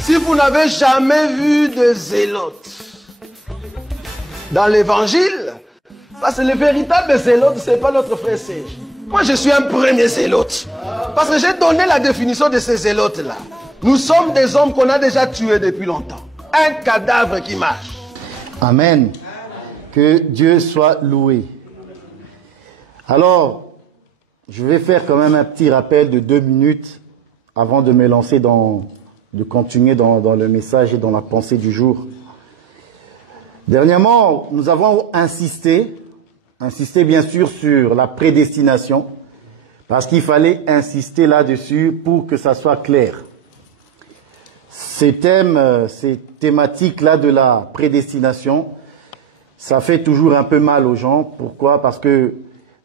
Si vous n'avez jamais vu de zélote dans l'évangile, parce que le véritable zélote, ce n'est pas notre frère Serge. Moi, je suis un premier zélote. Parce que j'ai donné la définition de ces zélotes-là. Nous sommes des hommes qu'on a déjà tués depuis longtemps. Un cadavre qui marche. Amen. Que Dieu soit loué. Alors, je vais faire quand même un petit rappel de 2 minutes avant de me lancer de continuer dans le message et dans la pensée du jour. Dernièrement, nous avons insisté bien sûr sur la prédestination, parce qu'il fallait insister là-dessus pour que ça soit clair. Ces thématiques-là de la prédestination, ça fait toujours un peu mal aux gens. Pourquoi? Parce que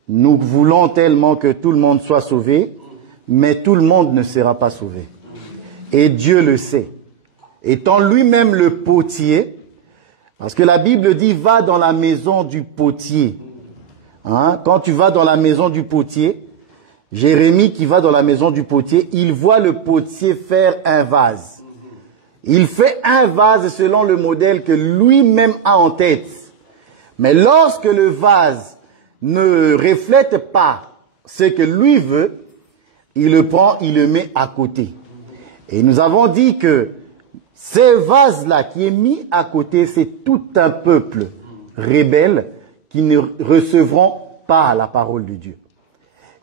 nous voulons tellement que tout le monde soit sauvé, mais tout le monde ne sera pas sauvé. Et Dieu le sait. Étant lui-même le potier, parce que la Bible dit « va dans la maison du potier ». Quand tu vas dans la maison du potier, Jérémie qui va dans la maison du potier, il voit le potier faire un vase. Il fait un vase selon le modèle que lui-même a en tête. Mais lorsque le vase ne reflète pas ce que lui veut, il le prend, il le met à côté. Et nous avons dit que ce vase-là qui est mis à côté, c'est tout un peuple rebelle qui ne recevront pas la parole de Dieu.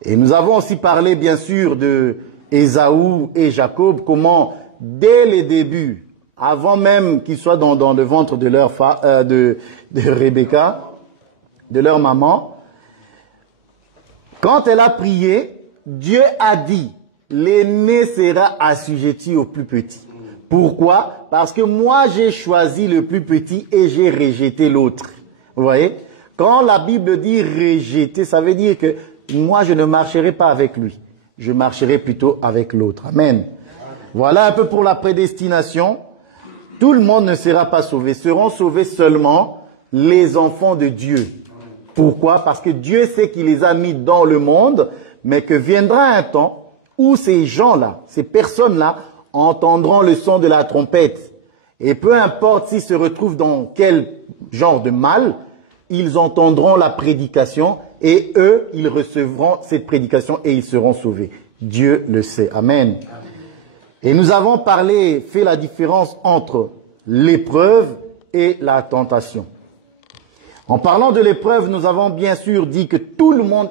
Et nous avons aussi parlé bien sûr de Ésaü et Jacob, comment dès les débuts, avant même qu'ils soient dans le ventre de de Rebecca, de leur maman, quand elle a prié, Dieu a dit, l'aîné sera assujetti au plus petit. Pourquoi? Parce que moi j'ai choisi le plus petit et j'ai rejeté l'autre. Vous voyez? Quand la Bible dit rejeter, ça veut dire que moi je ne marcherai pas avec lui. Je marcherai plutôt avec l'autre. Amen. Voilà un peu pour la prédestination. Tout le monde ne sera pas sauvé. Seront sauvés seulement les enfants de Dieu. Pourquoi? Parce que Dieu sait qu'il les a mis dans le monde, mais que viendra un temps où ces gens-là, ces personnes-là, entendront le son de la trompette. Et peu importe s'ils se retrouvent dans quel genre de mal, ils entendront la prédication et eux, ils recevront cette prédication et ils seront sauvés. Dieu le sait. Amen. Et nous avons fait la différence entre l'épreuve et la tentation. En parlant de l'épreuve, nous avons bien sûr dit que tout le monde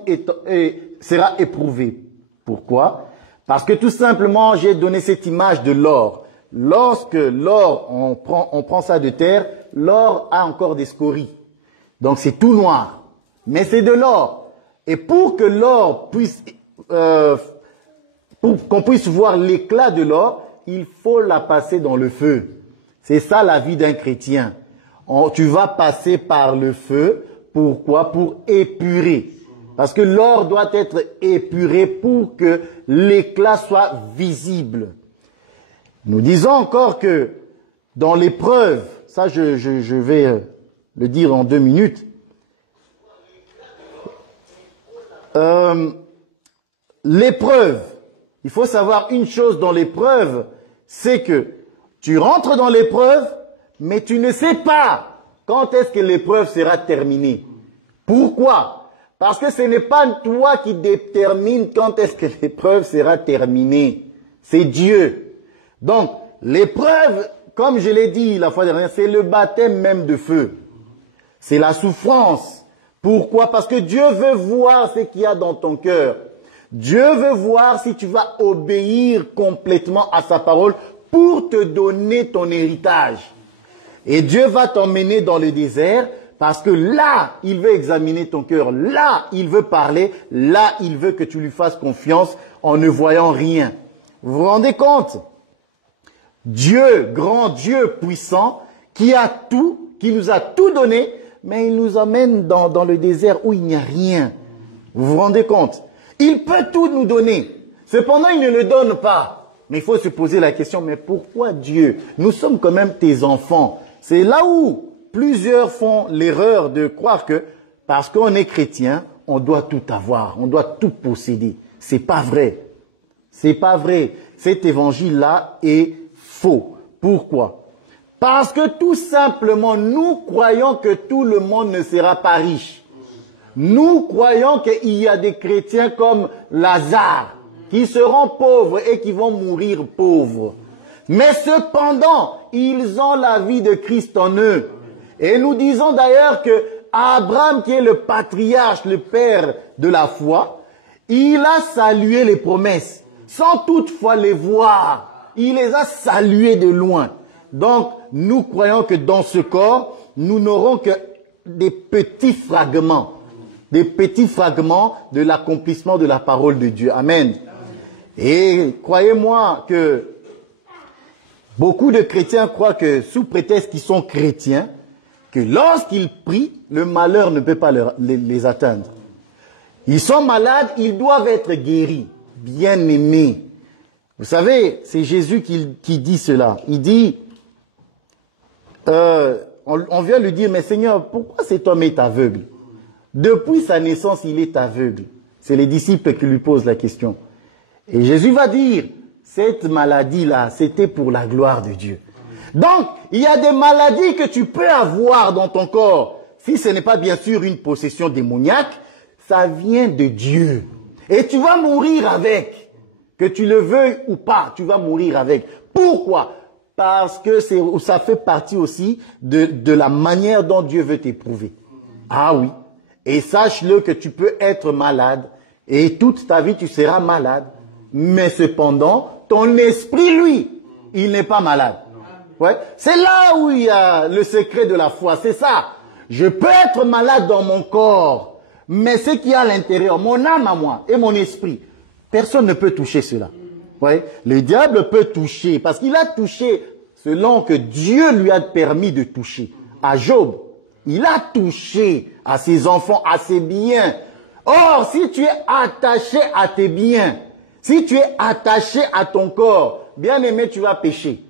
sera éprouvé. Pourquoi? Parce que tout simplement, j'ai donné cette image de l'or. Lorsque l'or, on prend ça de terre, l'or a encore des scories. Donc c'est tout noir. Mais c'est de l'or. Et pour que l'or puisse, pour qu'on puisse voir l'éclat de l'or, il faut la passer dans le feu. C'est ça la vie d'un chrétien. Tu vas passer par le feu. Pourquoi? Pour épurer. Parce que l'or doit être épuré pour que l'éclat soit visible. Nous disons encore que dans l'épreuve, ça je vais le dire en 2 minutes, l'épreuve, il faut savoir une chose dans l'épreuve, c'est que tu rentres dans l'épreuve, mais tu ne sais pas quand est-ce que l'épreuve sera terminée. Pourquoi? Parce que ce n'est pas toi qui détermine quand est-ce que l'épreuve sera terminée. C'est Dieu. Donc, l'épreuve, comme je l'ai dit la fois dernière, c'est le baptême même de feu. C'est la souffrance. Pourquoi? Parce que Dieu veut voir ce qu'il y a dans ton cœur. Dieu veut voir si tu vas obéir complètement à sa parole pour te donner ton héritage. Et Dieu va t'emmener dans le désert parce que là, il veut examiner ton cœur. Là, il veut parler. Là, il veut que tu lui fasses confiance en ne voyant rien. Vous vous rendez compte? Dieu, grand Dieu puissant, qui a tout, qui nous a tout donné, mais il nous emmène dans le désert où il n'y a rien. Vous vous rendez compte? Il peut tout nous donner. Cependant, il ne le donne pas. Mais il faut se poser la question, mais pourquoi Dieu? Nous sommes quand même tes enfants. C'est là où plusieurs font l'erreur de croire que parce qu'on est chrétien, on doit tout avoir, on doit tout posséder. C'est pas vrai. C'est pas vrai. Cet évangile-là est faux. Pourquoi? Parce que tout simplement, nous croyons que tout le monde ne sera pas riche. Nous croyons qu'il y a des chrétiens comme Lazare qui seront pauvres et qui vont mourir pauvres. Mais cependant, ils ont la vie de Christ en eux. Et nous disons d'ailleurs que Abraham, qui est le patriarche, le père de la foi, il a salué les promesses, sans toutefois les voir. Il les a saluées de loin. Donc, nous croyons que dans ce corps, nous n'aurons que des petits fragments de l'accomplissement de la parole de Dieu. Amen. Et croyez-moi que beaucoup de chrétiens croient que sous prétexte qu'ils sont chrétiens, que lorsqu'ils prient, le malheur ne peut pas les atteindre. Ils sont malades, ils doivent être guéris, bien-aimés. Vous savez, c'est Jésus qui dit cela. Il dit, on vient lui dire, mais Seigneur, pourquoi cet homme est aveugle? Depuis sa naissance, il est aveugle. C'est les disciples qui lui posent la question. Et Jésus va dire, cette maladie-là, c'était pour la gloire de Dieu. Donc, il y a des maladies que tu peux avoir dans ton corps. Si ce n'est pas bien sûr une possession démoniaque, ça vient de Dieu. Et tu vas mourir avec. Que tu le veuilles ou pas, tu vas mourir avec. Pourquoi? Parce que ça fait partie aussi de la manière dont Dieu veut t'éprouver. Ah oui. Et sache-le que tu peux être malade. Et toute ta vie, tu seras malade. Mais cependant, ton esprit, lui, il n'est pas malade. Ouais. C'est là où il y a le secret de la foi. C'est ça. Je peux être malade dans mon corps. Mais ce qui est à l'intérieur, mon âme à moi et mon esprit, personne ne peut toucher cela. Ouais. Le diable peut toucher parce qu'il a touché selon que Dieu lui a permis de toucher. À Job, il a touché à ses enfants, à ses biens. Or, si tu es attaché à tes biens, si tu es attaché à ton corps, bien aimé, tu vas pécher.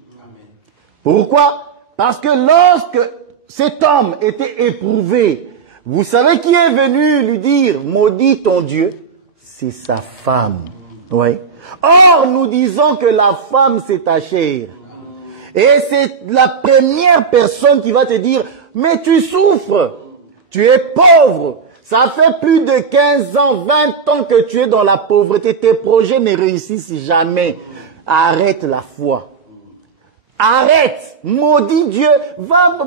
Pourquoi? Parce que lorsque cet homme était éprouvé, vous savez qui est venu lui dire, maudit ton Dieu? C'est sa femme. Oui. Or, nous disons que la femme, c'est ta chair. Et c'est la première personne qui va te dire, mais tu souffres, tu es pauvre. Ça fait plus de 15 ans, 20 ans que tu es dans la pauvreté. Tes projets ne réussissent jamais. Arrête la foi. Arrête. Maudit Dieu. Va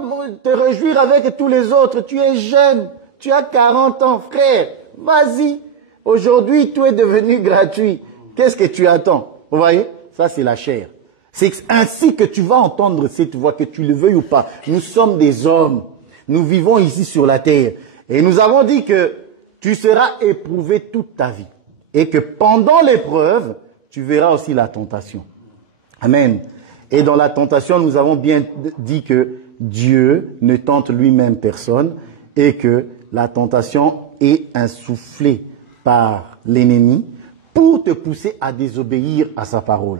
te réjouir avec tous les autres. Tu es jeune. Tu as 40 ans, frère. Vas-y. Aujourd'hui, tout est devenu gratuit. Qu'est-ce que tu attends? Vous voyez? Ça, c'est la chair. C'est ainsi que tu vas entendre cette voix, que tu le veuilles ou pas. Nous sommes des hommes. Nous vivons ici sur la terre. Et nous avons dit que tu seras éprouvé toute ta vie. Et que pendant l'épreuve, tu verras aussi la tentation. Amen. Et dans la tentation, nous avons bien dit que Dieu ne tente lui-même personne et que la tentation est insufflée par l'ennemi pour te pousser à désobéir à sa parole.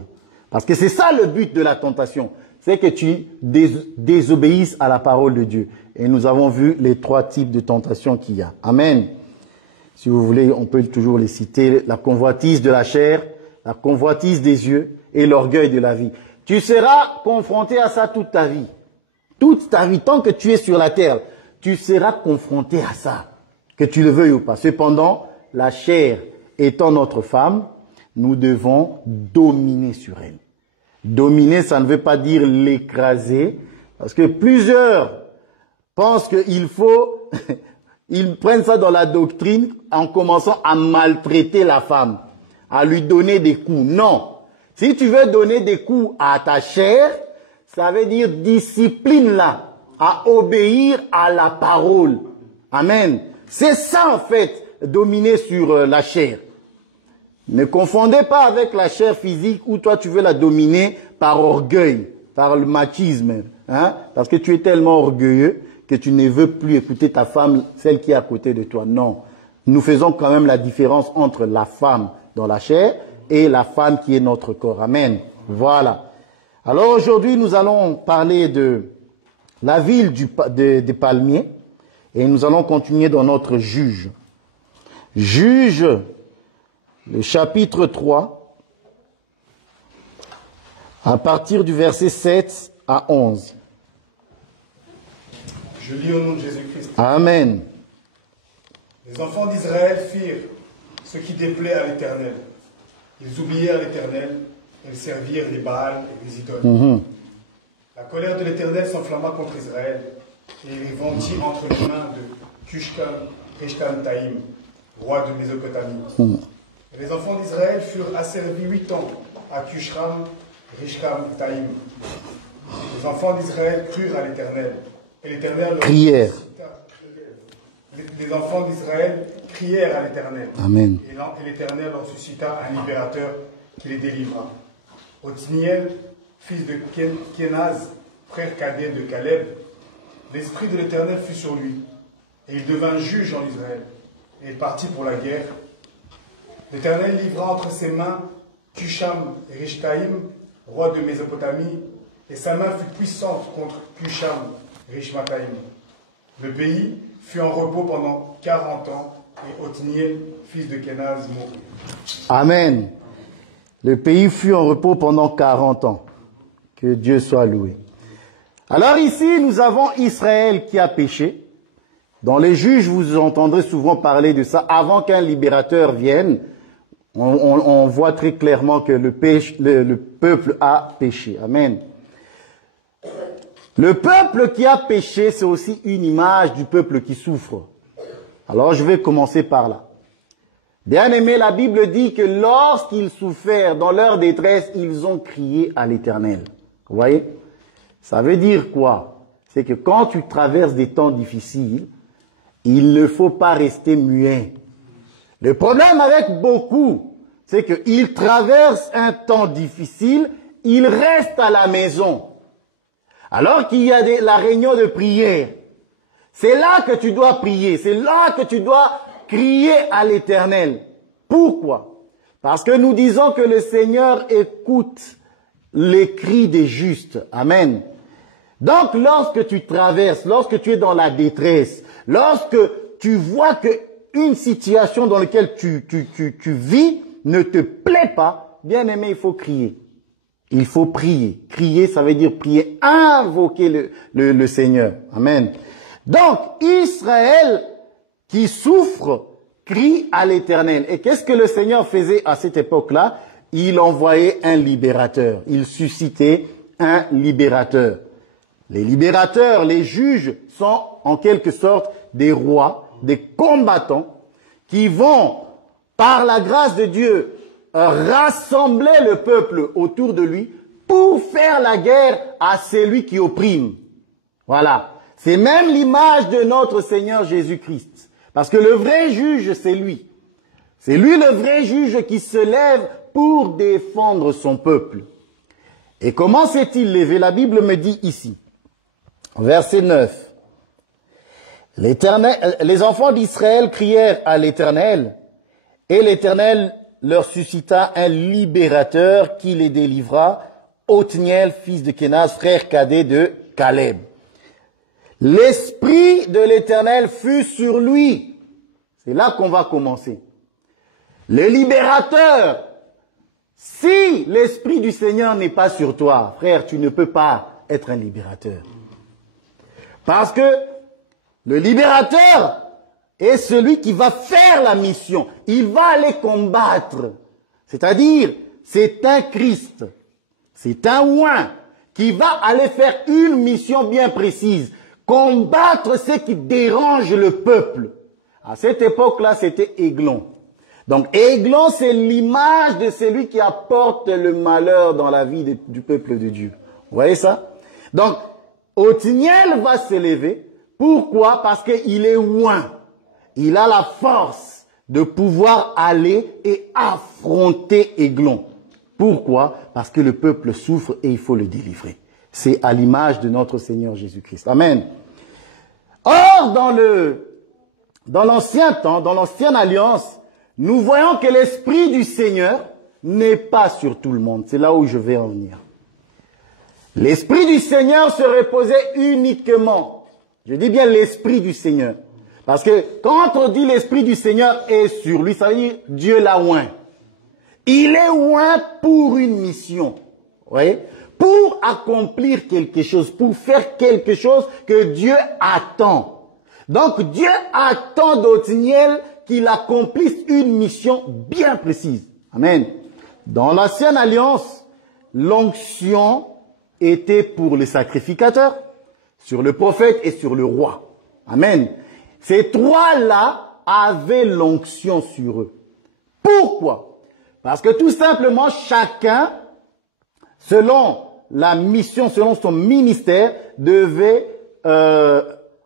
Parce que c'est ça le but de la tentation. C'est que tu désobéisses à la parole de Dieu. Et nous avons vu les 3 types de tentations qu'il y a. Amen. Si vous voulez, on peut toujours les citer. La convoitise de la chair, la convoitise des yeux et l'orgueil de la vie. Tu seras confronté à ça toute ta vie. Toute ta vie, tant que tu es sur la terre, tu seras confronté à ça. Que tu le veuilles ou pas. Cependant, la chair étant notre femme, nous devons dominer sur elle. Dominer, ça ne veut pas dire l'écraser, parce que plusieurs pensent qu'il faut, ils prennent ça dans la doctrine en commençant à maltraiter la femme, à lui donner des coups. Non. Si tu veux donner des coups à ta chair, ça veut dire discipline-la, à obéir à la parole. Amen. C'est ça en fait, dominer sur la chair. Ne confondez pas avec la chair physique où toi tu veux la dominer par orgueil, par le machisme, hein? Parce que tu es tellement orgueilleux que tu ne veux plus écouter ta femme, celle qui est à côté de toi. Non. Nous faisons quand même la différence entre la femme dans la chair et la femme qui est notre corps. Amen. Voilà. Alors aujourd'hui, nous allons parler de la ville des palmiers et nous allons continuer dans notre Juge. Juge, le chapitre 3, à partir du verset 7 à 11. Je lis au nom de Jésus-Christ. Amen. Les enfants d'Israël firent ce qui déplaît à l'Éternel. Ils oublièrent l'Éternel, ils servirent les Baals et les idoles. La colère de l'Éternel s'enflamma contre Israël, et il les vendit entre les mains de Cushkan, Rishkan-Taïm, roi de Mésopotamie. Et les enfants d'Israël furent asservis 8 ans à Cushram, Rishkan-Taïm. Les enfants d'Israël crurent à l'Éternel, et l'Éternel leur Prière. Les enfants d'Israël crièrent à l'Éternel. Amen. Et l'Éternel leur suscita un libérateur qui les délivra. Othniel, fils de Kénaz, frère cadet de Caleb, l'esprit de l'Éternel fut sur lui, et il devint juge en Israël, et il partit pour la guerre. L'Éternel livra entre ses mains Cusham et Rishtaïm, roi de Mésopotamie, et sa main fut puissante contre Cusham et Rishmataïm. Le pays fut en repos pendant 40 ans, et Othniel, fils de Kénaz, mourut. Amen. Le pays fut en repos pendant 40 ans. Que Dieu soit loué. Alors ici, nous avons Israël qui a péché. Dans les juges, vous entendrez souvent parler de ça. Avant qu'un libérateur vienne, on voit très clairement que le peuple a péché. Amen. Le peuple qui a péché, c'est aussi une image du peuple qui souffre. Alors je vais commencer par là. Bien aimé, la Bible dit que lorsqu'ils souffrèrent dans leur détresse, ils ont crié à l'Éternel. Vous voyez? Ça veut dire quoi? C'est que quand tu traverses des temps difficiles, il ne faut pas rester muet. Le problème avec beaucoup, c'est qu'ils traversent un temps difficile, ils restent à la maison. Alors qu'il y a la réunion de prière, c'est là que tu dois prier, c'est là que tu dois crier à l'Éternel. Pourquoi? Parce que nous disons que le Seigneur écoute les cris des justes. Amen. Donc lorsque tu traverses, lorsque tu es dans la détresse, lorsque tu vois que une situation dans laquelle tu vis ne te plaît pas, bien aimé, il faut crier. Il faut prier. Crier, ça veut dire prier, invoquer le Seigneur. Amen. Donc, Israël qui souffre, crie à l'Éternel. Et qu'est-ce que le Seigneur faisait à cette époque-là? Il envoyait un libérateur. Il suscitait un libérateur. Les libérateurs, les juges, sont en quelque sorte des rois, des combattants qui vont, par la grâce de Dieu, rassembler le peuple autour de lui pour faire la guerre à celui qui opprime. Voilà. C'est même l'image de notre Seigneur Jésus-Christ. Parce que le vrai juge, c'est lui. C'est lui le vrai juge qui se lève pour défendre son peuple. Et comment s'est-il levé? La Bible me dit ici, verset 9. Les enfants d'Israël crièrent à l'Éternel, et l'Éternel leur suscita un libérateur qui les délivra, Othniel, fils de Kénaz, frère cadet de Caleb. L'esprit de l'Éternel fut sur lui. C'est là qu'on va commencer. Le libérateur, si l'esprit du Seigneur n'est pas sur toi, frère, tu ne peux pas être un libérateur. Parce que le libérateur est celui qui va faire la mission. Il va aller combattre. C'est-à-dire, c'est un Christ, c'est un oint qui va aller faire une mission bien précise. Combattre ce qui dérange le peuple. À cette époque-là, c'était Églon. Donc, Églon, c'est l'image de celui qui apporte le malheur dans la vie du peuple de Dieu. Vous voyez ça? Donc, Othniel va se lever. Pourquoi? Parce qu'il est oint. Il a la force de pouvoir aller et affronter Églon. Pourquoi? Parce que le peuple souffre et il faut le délivrer. C'est à l'image de notre Seigneur Jésus-Christ. Amen. Or, dans l'ancien temps, dans l'ancienne alliance, nous voyons que l'Esprit du Seigneur n'est pas sur tout le monde. C'est là où je vais en venir. L'Esprit du Seigneur se reposait uniquement. Je dis bien l'Esprit du Seigneur. Parce que quand on dit l'Esprit du Seigneur est sur lui, ça veut dire Dieu l'a oint. Il est oint pour une mission. Vous voyez? pour accomplir quelque chose, pour faire quelque chose que Dieu attend. Donc Dieu attend d'Othniel qu'il accomplisse une mission bien précise. Amen. Dans l'ancienne alliance, l'onction était pour le sacrificateur, sur le prophète et sur le roi. Amen. Ces trois-là avaient l'onction sur eux. Pourquoi? Parce que tout simplement, chacun, selon la mission, selon son ministère, devait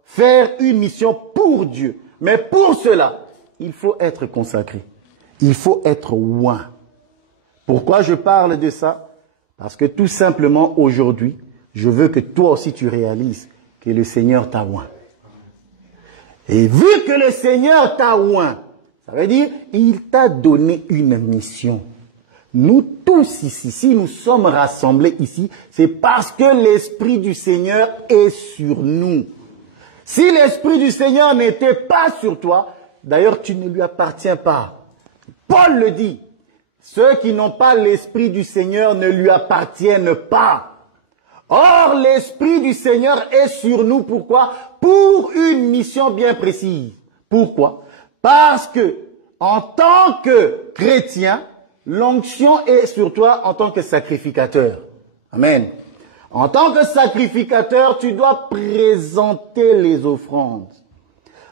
faire une mission pour Dieu. Mais pour cela, il faut être consacré. Il faut être oint. Pourquoi je parle de ça? Parce que tout simplement, aujourd'hui, je veux que toi aussi tu réalises que le Seigneur t'a oint. Et vu que le Seigneur t'a oint, ça veut dire il t'a donné une mission. Nous tous ici, si nous sommes rassemblés ici, c'est parce que l'Esprit du Seigneur est sur nous. Si l'Esprit du Seigneur n'était pas sur toi, d'ailleurs tu ne lui appartiens pas. Paul le dit, ceux qui n'ont pas l'Esprit du Seigneur ne lui appartiennent pas. Or, l'Esprit du Seigneur est sur nous. Pourquoi? Pour une mission bien précise. Pourquoi? Parce que, en tant que chrétien, l'onction est sur toi en tant que sacrificateur. Amen. En tant que sacrificateur, tu dois présenter les offrandes.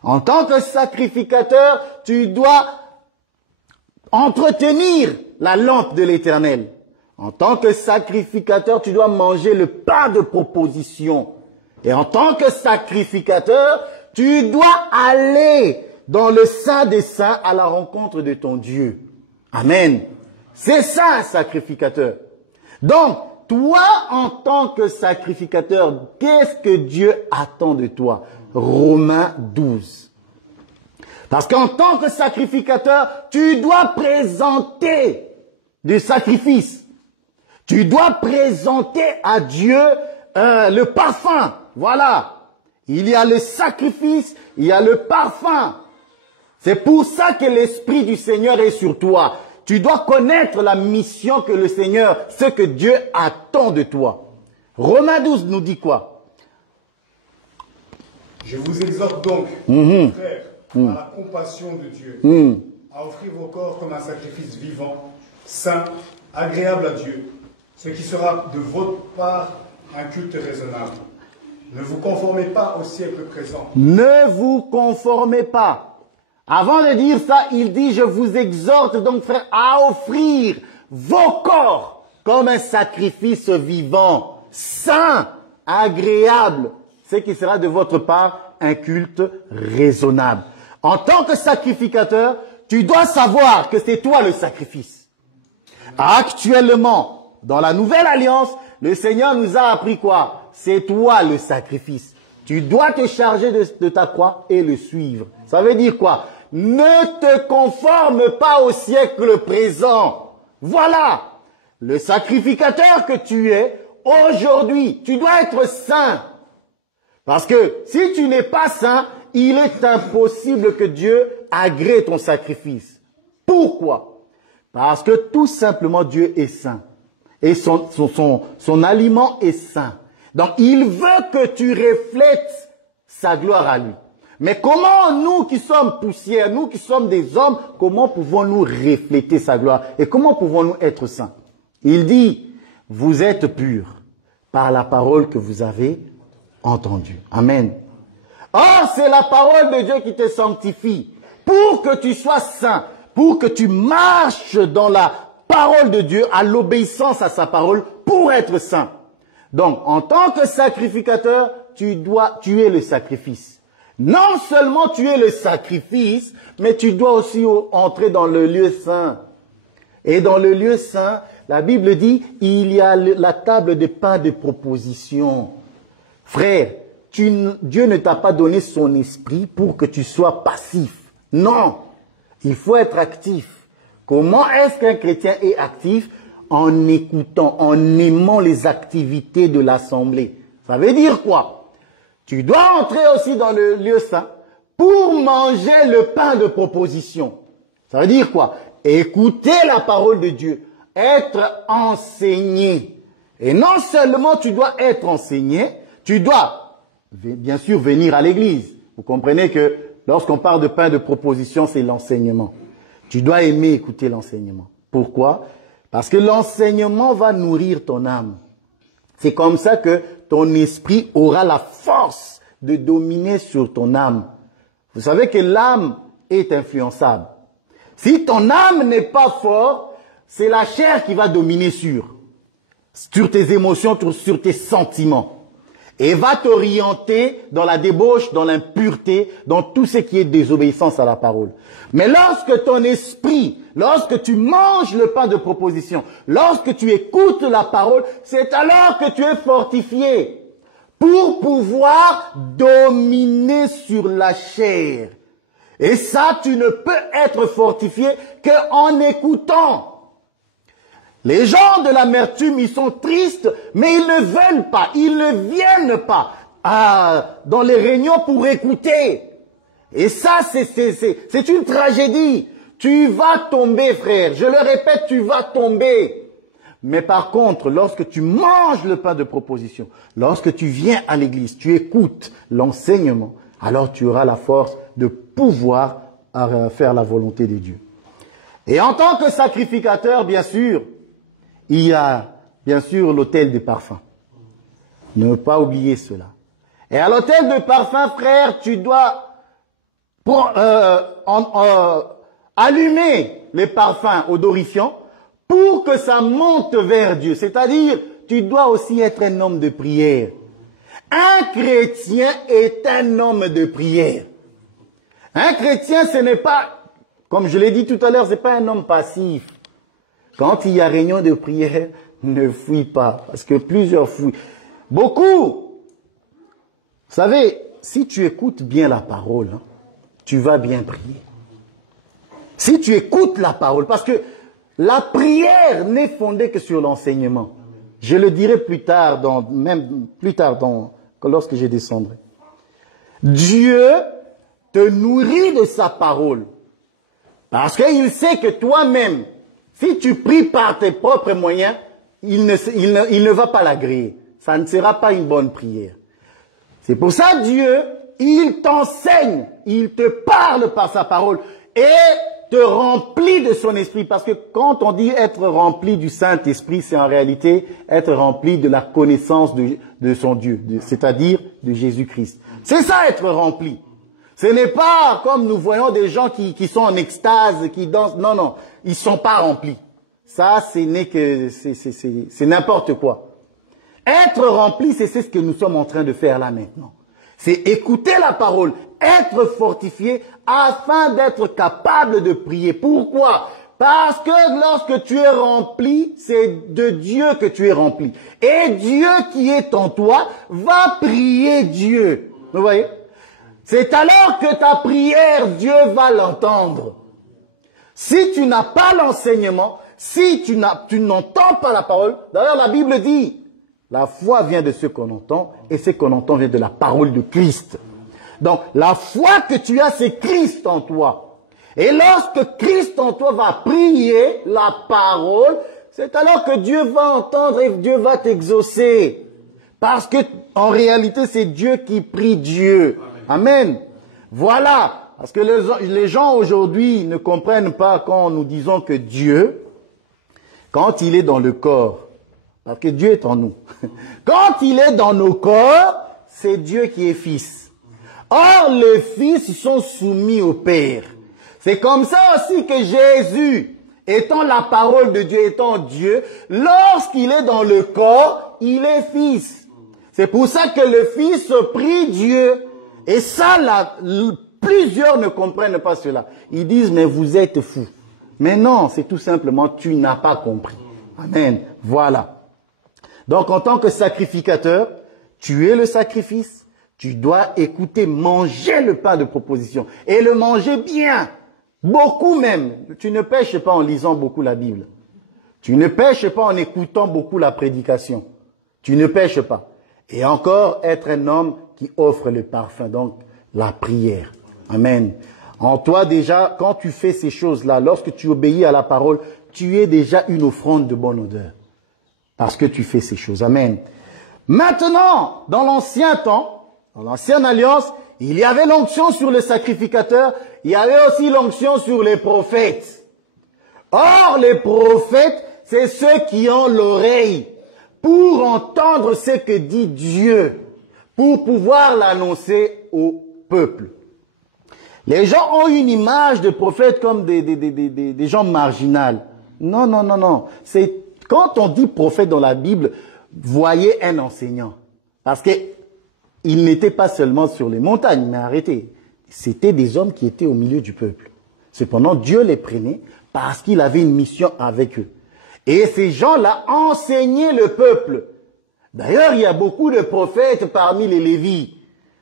En tant que sacrificateur, tu dois entretenir la lampe de l'Éternel. En tant que sacrificateur, tu dois manger le pain de proposition. Et en tant que sacrificateur, tu dois aller dans le Saint des Saints à la rencontre de ton Dieu. Amen. C'est ça un sacrificateur. Donc, toi, en tant que sacrificateur, qu'est-ce que Dieu attend de toi? Romains 12. Parce qu'en tant que sacrificateur, tu dois présenter des sacrifices. Tu dois présenter à Dieu le parfum. Voilà. Il y a le sacrifice, il y a le parfum. C'est pour ça que l'Esprit du Seigneur est sur toi. Tu dois connaître la mission que le Seigneur, ce que Dieu attend de toi. Romains 12 nous dit quoi? Je vous exhorte donc, frères, à la compassion de Dieu, à offrir vos corps comme un sacrifice vivant, saint, agréable à Dieu, ce qui sera de votre part un culte raisonnable. Ne vous conformez pas au siècle présent. Ne vous conformez pas. Avant de dire ça, il dit, je vous exhorte donc, frère, à offrir vos corps comme un sacrifice vivant, saint, agréable, ce qui sera de votre part un culte raisonnable. En tant que sacrificateur, tu dois savoir que c'est toi le sacrifice. Actuellement, dans la nouvelle alliance, le Seigneur nous a appris quoi? C'est toi le sacrifice. Tu dois te charger de ta croix et le suivre. Ça veut dire quoi? Ne te conforme pas au siècle présent. Voilà. Le sacrificateur que tu es, aujourd'hui, tu dois être saint. Parce que si tu n'es pas saint, il est impossible que Dieu agrée ton sacrifice. Pourquoi? Parce que tout simplement Dieu est saint. Et son aliment est saint. Donc il veut que tu reflètes sa gloire à lui. Mais comment nous qui sommes poussière, nous qui sommes des hommes, comment pouvons-nous refléter sa gloire? Et comment pouvons-nous être saints? Il dit, vous êtes purs par la parole que vous avez entendue. Amen. Or, c'est la parole de Dieu qui te sanctifie pour que tu sois saint, pour que tu marches dans la parole de Dieu, à l'obéissance à sa parole, pour être saint. Donc, en tant que sacrificateur, tu es le sacrifice. Non seulement tu es le sacrifice, mais tu dois aussi entrer dans le lieu saint. Et dans le lieu saint, la Bible dit, il y a la table de pain de proposition. Frère, Dieu ne t'a pas donné son esprit pour que tu sois passif. Non, il faut être actif. Comment est-ce qu'un chrétien est actif? En écoutant, en aimant les activités de l'assemblée. Ça veut dire quoi? Tu dois entrer aussi dans le lieu saint pour manger le pain de proposition. Ça veut dire quoi? Écouter la parole de Dieu, être enseigné. Et non seulement tu dois être enseigné, tu dois bien sûr venir à l'église. Vous comprenez que lorsqu'on parle de pain de proposition, c'est l'enseignement. Tu dois aimer écouter l'enseignement. Pourquoi? Parce que l'enseignement va nourrir ton âme. C'est comme ça que ton esprit aura la force de dominer sur ton âme. Vous savez que l'âme est influençable. Si ton âme n'est pas forte, c'est la chair qui va dominer sur tes émotions, sur tes sentiments. Et va t'orienter dans la débauche, dans l'impureté, dans tout ce qui est désobéissance à la parole. Mais lorsque ton esprit, lorsque tu manges le pain de proposition, lorsque tu écoutes la parole, c'est alors que tu es fortifié pour pouvoir dominer sur la chair. Et ça, tu ne peux être fortifié qu'en écoutant. Les gens de l'amertume, ils sont tristes, mais ils ne veulent pas, ils ne viennent pas dans les réunions pour écouter. Et ça, c'est une tragédie. Tu vas tomber, frère. Je le répète, tu vas tomber. Mais par contre, lorsque tu manges le pain de proposition, lorsque tu viens à l'église, tu écoutes l'enseignement, alors tu auras la force de pouvoir faire la volonté de Dieu. Et en tant que sacrificateur, bien sûr, il y a bien sûr l'autel des parfums. Ne pas oublier cela. Et à l'autel de parfums, frère, tu dois allumer les parfums odorifiants pour que ça monte vers Dieu. C'est-à-dire, tu dois aussi être un homme de prière. Un chrétien est un homme de prière. Un chrétien, ce n'est pas, comme je l'ai dit tout à l'heure, ce n'est pas un homme passif. Quand il y a réunion de prière, ne fuis pas, parce que plusieurs fuient. Beaucoup. Vous savez, si tu écoutes bien la parole, tu vas bien prier. Si tu écoutes la parole, parce que la prière n'est fondée que sur l'enseignement. Je le dirai plus tard, lorsque je descendrai. Dieu te nourrit de sa parole. Parce qu'il sait que toi-même, si tu pries par tes propres moyens, il ne va pas l'agréer. Ça ne sera pas une bonne prière. C'est pour ça Dieu, il t'enseigne, il te parle par sa parole et te remplit de son esprit. Parce que quand on dit être rempli du Saint-Esprit, c'est en réalité être rempli de la connaissance de son Dieu, c'est-à-dire de Jésus-Christ. C'est ça être rempli. Ce n'est pas comme nous voyons des gens qui sont en extase, qui dansent. Non, non, ils sont pas remplis. Ça, c'est n'importe quoi. Être rempli, c'est ce que nous sommes en train de faire là maintenant. C'est écouter la parole, être fortifié afin d'être capable de prier. Pourquoi? Parce que lorsque tu es rempli, c'est de Dieu que tu es rempli. Et Dieu qui est en toi va prier Dieu. Vous voyez? C'est alors que ta prière, Dieu va l'entendre. Si tu n'as pas l'enseignement, si tu n'entends pas la parole, d'ailleurs la Bible dit, la foi vient de ce qu'on entend, et ce qu'on entend vient de la parole de Christ. Donc la foi que tu as, c'est Christ en toi. Et lorsque Christ en toi va prier la parole, c'est alors que Dieu va entendre et Dieu va t'exaucer. Parce que en réalité, c'est Dieu qui prie Dieu. Amen. Voilà. Parce que les gens aujourd'hui ne comprennent pas quand nous disons que Dieu, quand il est dans le corps, parce que Dieu est en nous, quand il est dans nos corps, c'est Dieu qui est fils. Or, les fils sont soumis au Père. C'est comme ça aussi que Jésus, étant la parole de Dieu, étant Dieu, lorsqu'il est dans le corps, il est fils. C'est pour ça que le fils prie Dieu. Et ça, là, plusieurs ne comprennent pas cela. Ils disent, mais vous êtes fous. Mais non, c'est tout simplement, tu n'as pas compris. Amen. Voilà. Donc, en tant que sacrificateur, tu es le sacrifice. Tu dois écouter, manger le pain de proposition. Et le manger bien. Beaucoup même. Tu ne pêches pas en lisant beaucoup la Bible. Tu ne pêches pas en écoutant beaucoup la prédication. Tu ne pêches pas. Et encore, être un homme qui offre le parfum, donc la prière. Amen. En toi déjà, quand tu fais ces choses-là, lorsque tu obéis à la parole, tu es déjà une offrande de bonne odeur. parce que tu fais ces choses. Amen. Maintenant, dans l'ancien temps, dans l'ancienne alliance, il y avait l'onction sur le sacrificateur, il y avait aussi l'onction sur les prophètes. Or, les prophètes, c'est ceux qui ont l'oreille pour entendre ce que dit Dieu, pour pouvoir l'annoncer au peuple. Les gens ont une image de prophètes comme des gens marginaux. Non, non, non, non. C'est quand on dit prophète dans la Bible, voyez un enseignant. Parce que il n'était pas seulement sur les montagnes, mais arrêtez. C'était des hommes qui étaient au milieu du peuple. Cependant, Dieu les prenait parce qu'il avait une mission avec eux. Et ces gens-là enseignaient le peuple. D'ailleurs, il y a beaucoup de prophètes parmi les Lévites.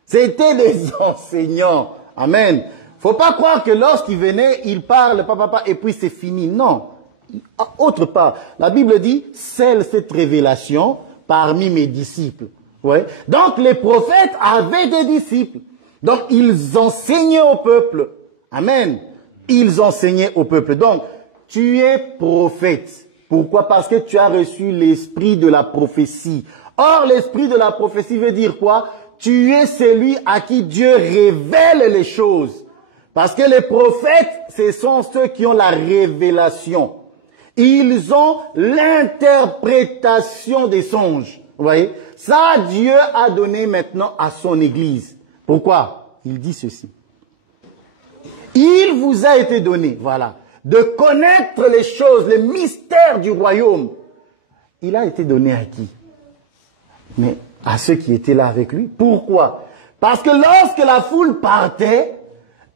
C'était des enseignants. Amen. Faut pas croire que lorsqu'ils venaient, ils parlent, papa, et puis c'est fini. Non. Autre part, la Bible dit, scelle cette révélation parmi mes disciples. Ouais. Donc les prophètes avaient des disciples. Donc ils enseignaient au peuple. Amen. Ils enseignaient au peuple. Donc, tu es prophète. Pourquoi? Parce que tu as reçu l'esprit de la prophétie. Or, l'esprit de la prophétie veut dire quoi? Tu es celui à qui Dieu révèle les choses. Parce que les prophètes, ce sont ceux qui ont la révélation. Ils ont l'interprétation des songes. Vous voyez? Ça, Dieu a donné maintenant à son Église. Pourquoi? Il dit ceci. Il vous a été donné, voilà, de connaître les choses, les mystères du royaume. Il a été donné à qui? Mais à ceux qui étaient là avec lui. Pourquoi? Parce que lorsque la foule partait,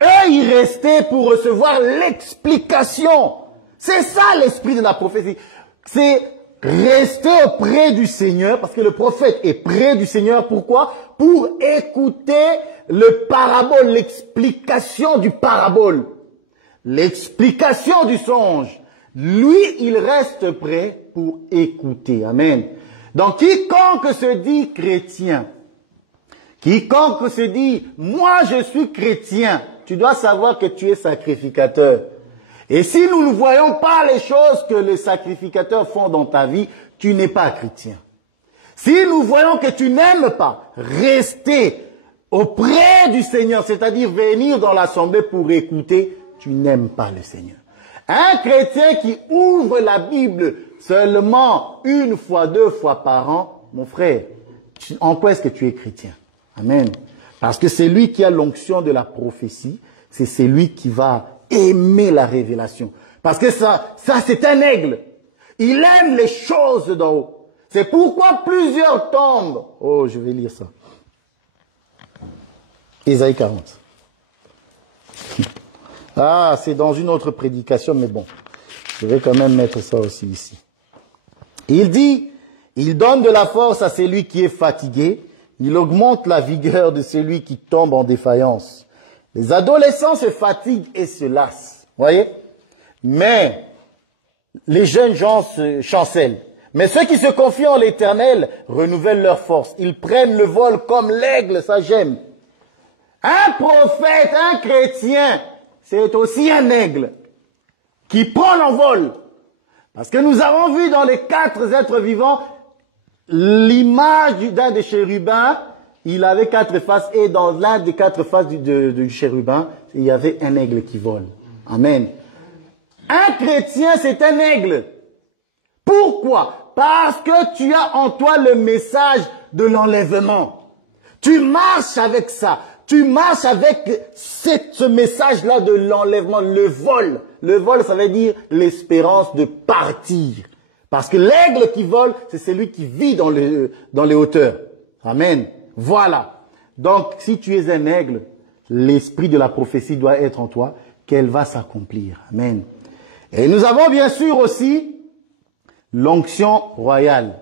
eux, ils restaient pour recevoir l'explication. C'est ça l'esprit de la prophétie. C'est rester auprès du Seigneur, parce que le prophète est près du Seigneur. Pourquoi? Pour écouter le parabole, l'explication du parabole, l'explication du songe. Lui, il reste prêt pour écouter. Amen. Donc, quiconque se dit chrétien, quiconque se dit, moi je suis chrétien, tu dois savoir que tu es sacrificateur. Et si nous ne voyons pas les choses que les sacrificateurs font dans ta vie, tu n'es pas chrétien. Si nous voyons que tu n'aimes pas rester auprès du Seigneur, c'est-à-dire venir dans l'assemblée pour écouter, tu n'aimes pas le Seigneur. Un chrétien qui ouvre la Bible seulement une fois, 2 fois par an, mon frère, en quoi est-ce que tu es chrétien? Amen. Parce que c'est lui qui a l'onction de la prophétie, c'est celui qui va aimer la révélation. Parce que ça c'est un aigle. Il aime les choses d'en haut. C'est pourquoi plusieurs tombent. Oh, je vais lire ça. Ésaïe 40. Ah, c'est dans une autre prédication, mais bon. Je vais quand même mettre ça aussi ici. Il dit, il donne de la force à celui qui est fatigué. Il augmente la vigueur de celui qui tombe en défaillance. Les adolescents se fatiguent et se lassent. Voyez? Mais les jeunes gens se chancellent. Mais ceux qui se confient en l'Éternel renouvellent leur force. Ils prennent le vol comme l'aigle, ça j'aime. Un prophète, un chrétien, c'est aussi un aigle qui prend l'envol. Parce que nous avons vu dans les 4 êtres vivants l'image d'un des chérubins. Il avait 4 faces et dans l'un des 4 faces du chérubin, il y avait un aigle qui vole. Amen. Un chrétien, c'est un aigle. Pourquoi? Parce que tu as en toi le message de l'enlèvement. Tu marches avec ça. Tu marches avec ce message-là de l'enlèvement, le vol. Le vol, ça veut dire l'espérance de partir. Parce que l'aigle qui vole, c'est celui qui vit dans les hauteurs. Amen. Voilà. Donc, si tu es un aigle, l'esprit de la prophétie doit être en toi, qu'elle va s'accomplir. Amen. Et nous avons bien sûr aussi l'onction royale.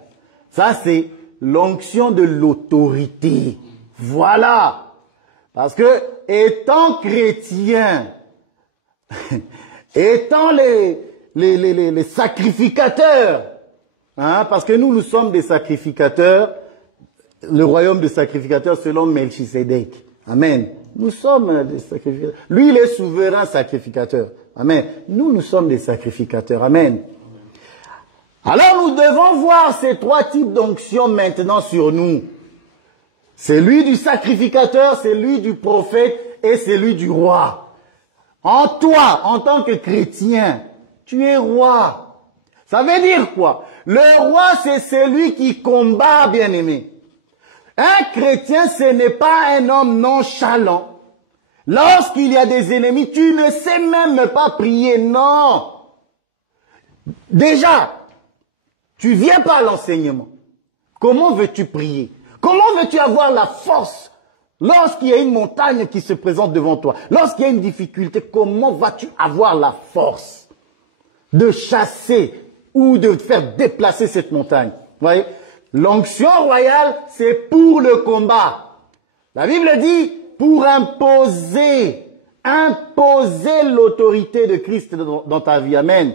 Ça, c'est l'onction de l'autorité. Voilà. Parce que, étant chrétien, étant les sacrificateurs, hein, parce que nous sommes des sacrificateurs, le royaume des sacrificateurs selon Melchisédek. Amen. Nous sommes des sacrificateurs. Lui, il est souverain sacrificateur. Amen. Nous sommes des sacrificateurs. Amen. Alors nous devons voir ces trois types d'onction maintenant sur nous. Celui du sacrificateur, celui du prophète et celui du roi. En toi, en tant que chrétien, tu es roi. Ça veut dire quoi? Le roi, c'est celui qui combat, bien-aimé. Un chrétien, ce n'est pas un homme nonchalant. Lorsqu'il y a des ennemis, tu ne sais même pas prier, non. Déjà, tu viens pas à l'enseignement. Comment veux-tu prier? Comment veux-tu avoir la force lorsqu'il y a une montagne qui se présente devant toi? Lorsqu'il y a une difficulté, comment vas-tu avoir la force de chasser ou de faire déplacer cette montagne? Vous voyez? L'onction royale, c'est pour le combat. La Bible dit pour imposer l'autorité de Christ dans ta vie. Amen.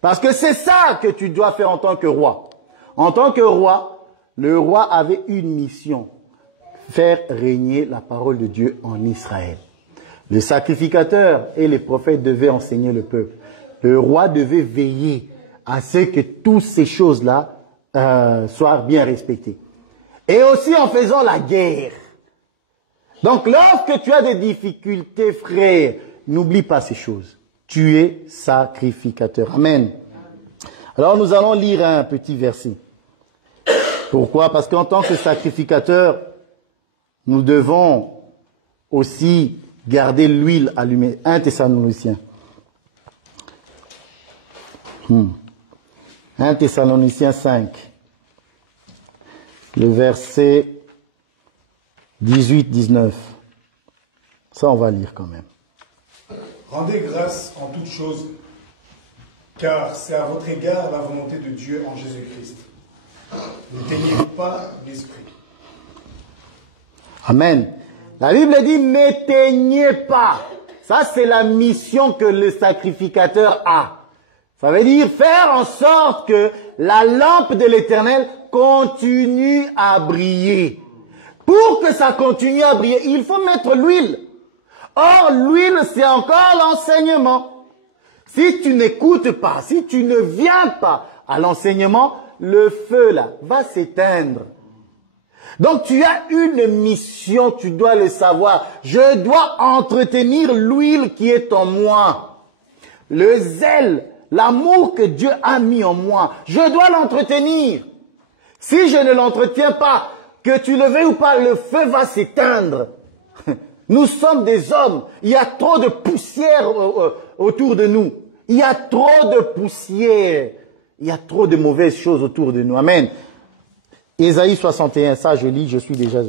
Parce que c'est ça que tu dois faire en tant que roi. En tant que roi, le roi avait une mission, faire régner la parole de Dieu en Israël. Le sacrificateur et les prophètes devaient enseigner le peuple. Le roi devait veiller à ce que toutes ces choses-là soient bien respectées. Et aussi en faisant la guerre. Donc lorsque tu as des difficultés, frère, n'oublie pas ces choses. Tu es sacrificateur. Amen. Alors nous allons lire un petit verset. Pourquoi? Parce qu'en tant que sacrificateur, nous devons aussi garder l'huile allumée. 1 Thessaloniciens. 1 Thessaloniciens 5. Le verset 18-19. Ça, on va lire quand même. Rendez grâce en toutes choses, car c'est à votre égard la volonté de Dieu en Jésus-Christ. N'éteignez pas l'esprit. Amen. La Bible dit n'éteignez pas. Ça, c'est la mission que le sacrificateur a. Ça veut dire faire en sorte que la lampe de l'Éternel continue à briller. Pour que ça continue à briller, il faut mettre l'huile. Or, l'huile, c'est encore l'enseignement. Si tu n'écoutes pas, si tu ne viens pas à l'enseignement, le feu là va s'éteindre. Donc tu as une mission, tu dois le savoir. Je dois entretenir l'huile qui est en moi. Le zèle, l'amour que Dieu a mis en moi, je dois l'entretenir. Si je ne l'entretiens pas, que tu le veuilles ou pas, le feu va s'éteindre. Nous sommes des hommes. Il y a trop de poussière autour de nous. Il y a trop de poussière. Il y a trop de mauvaises choses autour de nous. Amen. Ésaïe 61, ça je lis, je suis déjà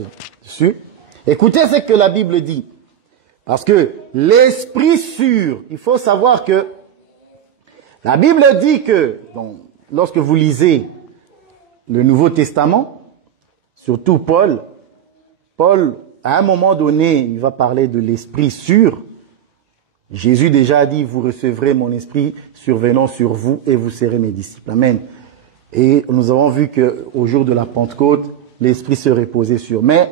dessus. Écoutez ce que la Bible dit. Parce que l'esprit sûr, il faut savoir que la Bible dit que, donc, lorsque vous lisez le Nouveau Testament, surtout Paul, à un moment donné, il va parler de l'esprit sûr. Jésus déjà a dit, vous recevrez mon esprit survenant sur vous et vous serez mes disciples. Amen. Et nous avons vu qu'au jour de la Pentecôte, l'esprit se reposait sur. Mais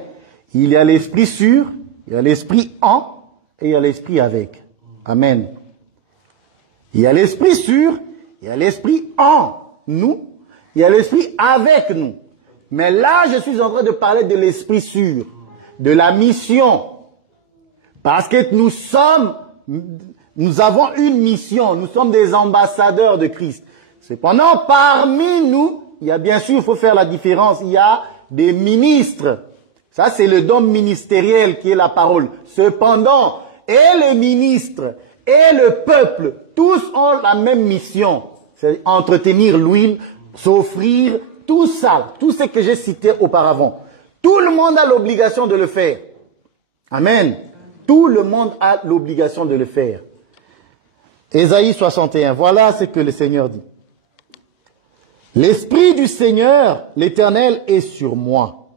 il y a l'esprit sur, il y a l'esprit en et il y a l'esprit avec. Amen. Il y a l'esprit sur, il y a l'esprit en nous, il y a l'esprit avec nous. Mais là, je suis en train de parler de l'esprit sûr, de la mission. Parce que nous avons une mission, nous sommes des ambassadeurs de Christ. Cependant, parmi nous, il y a bien sûr, il faut faire la différence, il y a des ministres. Ça, c'est le don ministériel qui est la parole. Cependant, et les ministres, et le peuple, tous ont la même mission. C'est entretenir l'huile, s'offrir, tout ça, tout ce que j'ai cité auparavant. Tout le monde a l'obligation de le faire. Amen. Tout le monde a l'obligation de le faire. Ésaïe 61, voilà ce que le Seigneur dit. L'Esprit du Seigneur, l'Éternel, est sur moi.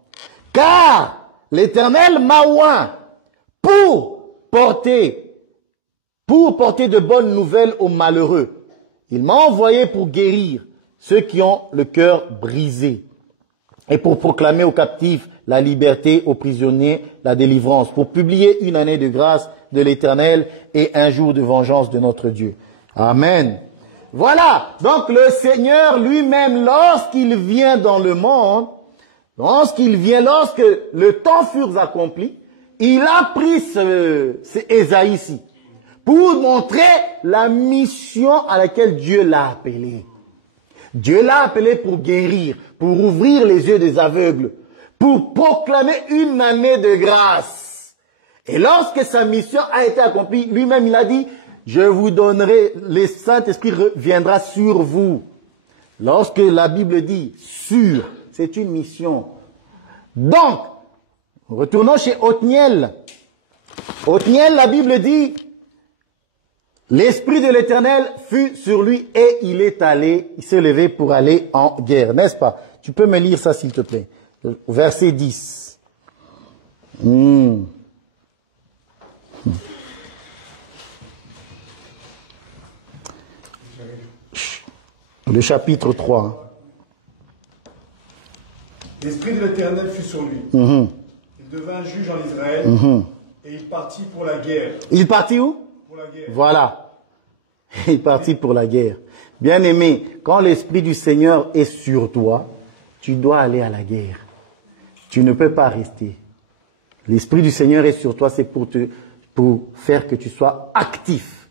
Car l'Éternel m'a oint pour porter de bonnes nouvelles aux malheureux. Il m'a envoyé pour guérir ceux qui ont le cœur brisé et pour proclamer aux captifs la liberté, aux prisonniers la délivrance, pour publier une année de grâce de l'Éternel et un jour de vengeance de notre Dieu. Amen. Voilà. Donc le Seigneur lui-même, lorsqu'il vient dans le monde, lorsque le temps fut accompli, il a pris Ésaïe-ci pour montrer la mission à laquelle Dieu l'a appelé. Dieu l'a appelé pour guérir, pour ouvrir les yeux des aveugles, pour proclamer une année de grâce. Et lorsque sa mission a été accomplie, lui-même il a dit, je vous donnerai, le Saint-Esprit viendra sur vous. Lorsque la Bible dit sur, c'est une mission. Donc, retournons chez Othniel. Othniel, la Bible dit, l'Esprit de l'Éternel fut sur lui et il s'est levé pour aller en guerre, n'est-ce pas? Tu peux me lire ça s'il te plaît. Verset 10. Le chapitre 3. L'Esprit de l'Éternel fut sur lui. Il devint juge en Israël et il partit pour la guerre. Il partit où? Pour la guerre. Voilà. Il partit pour la guerre. Bien-aimé, quand l'Esprit du Seigneur est sur toi, tu dois aller à la guerre. Tu ne peux pas rester. L'Esprit du Seigneur est sur toi, c'est pour faire que tu sois actif.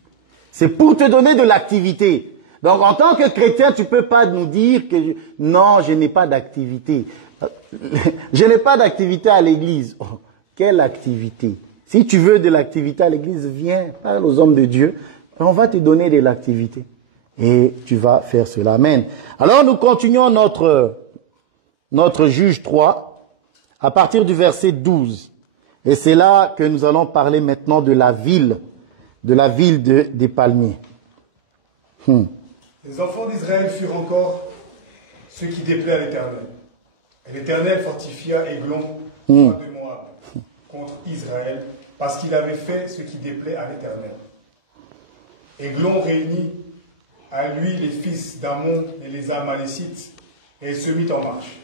C'est pour te donner de l'activité. Donc, en tant que chrétien, tu peux pas nous dire que non, je n'ai pas d'activité. Je n'ai pas d'activité à l'église. Oh, quelle activité? Si tu veux de l'activité à l'église, viens, parle aux hommes de Dieu. On va te donner de l'activité. Et tu vas faire cela. Amen. Alors, nous continuons notre Juge 3 à partir du verset 12. Et c'est là que nous allons parler maintenant de la ville des palmiers. Les enfants d'Israël furent encore ceux qui déplaient à l'Éternel. Et l'Éternel fortifia Églon, roi de Moab, contre Israël, parce qu'il avait fait ce qui déplaît à l'Éternel. Églon réunit à lui les fils d'Ammon et les Amalécites, et il se mit en marche.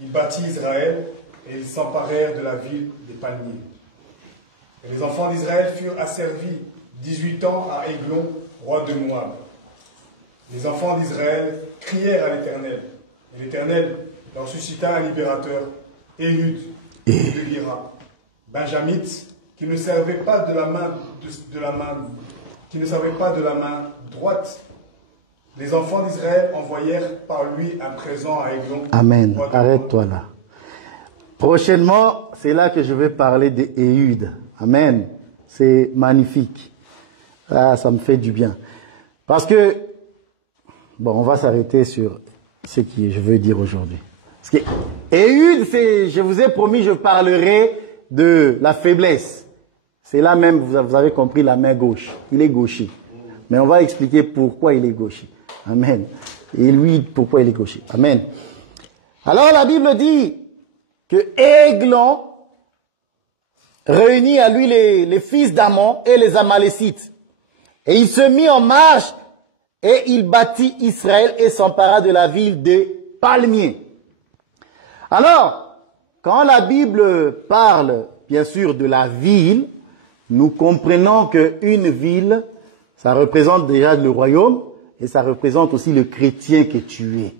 Il bâtit Israël, et ils s'emparèrent de la ville des palmiers. Et les enfants d'Israël furent asservis 18 ans à Églon, roi de Moab. Les enfants d'Israël crièrent à l'Éternel, et l'Éternel leur suscita un libérateur, Éhud, de Lira, benjamite, qui ne servait pas de la main droite. Les enfants d'Israël envoyèrent par lui un présent à Églon. Amen. Arrête-toi là. Prochainement, c'est là que je vais parler d'Éhud. Amen. C'est magnifique. Ah, ça me fait du bien. Parce que, bon, on va s'arrêter sur ce que je veux dire aujourd'hui. Parce que Éhud, je vous ai promis, je parlerai de la faiblesse. C'est là même, vous avez compris, la main gauche. Il est gaucher. Mais on va expliquer pourquoi il est gaucher. Amen. Et lui, pourquoi il est gaucher. Amen. Alors la Bible dit que Églon réunit à lui les fils d'Ammon et les Amalécites. Et il se mit en marche et il bâtit Israël et s'empara de la ville des palmiers. Alors, quand la Bible parle, bien sûr, de la ville, nous comprenons qu'une ville, ça représente déjà le royaume et ça représente aussi le chrétien que tu es.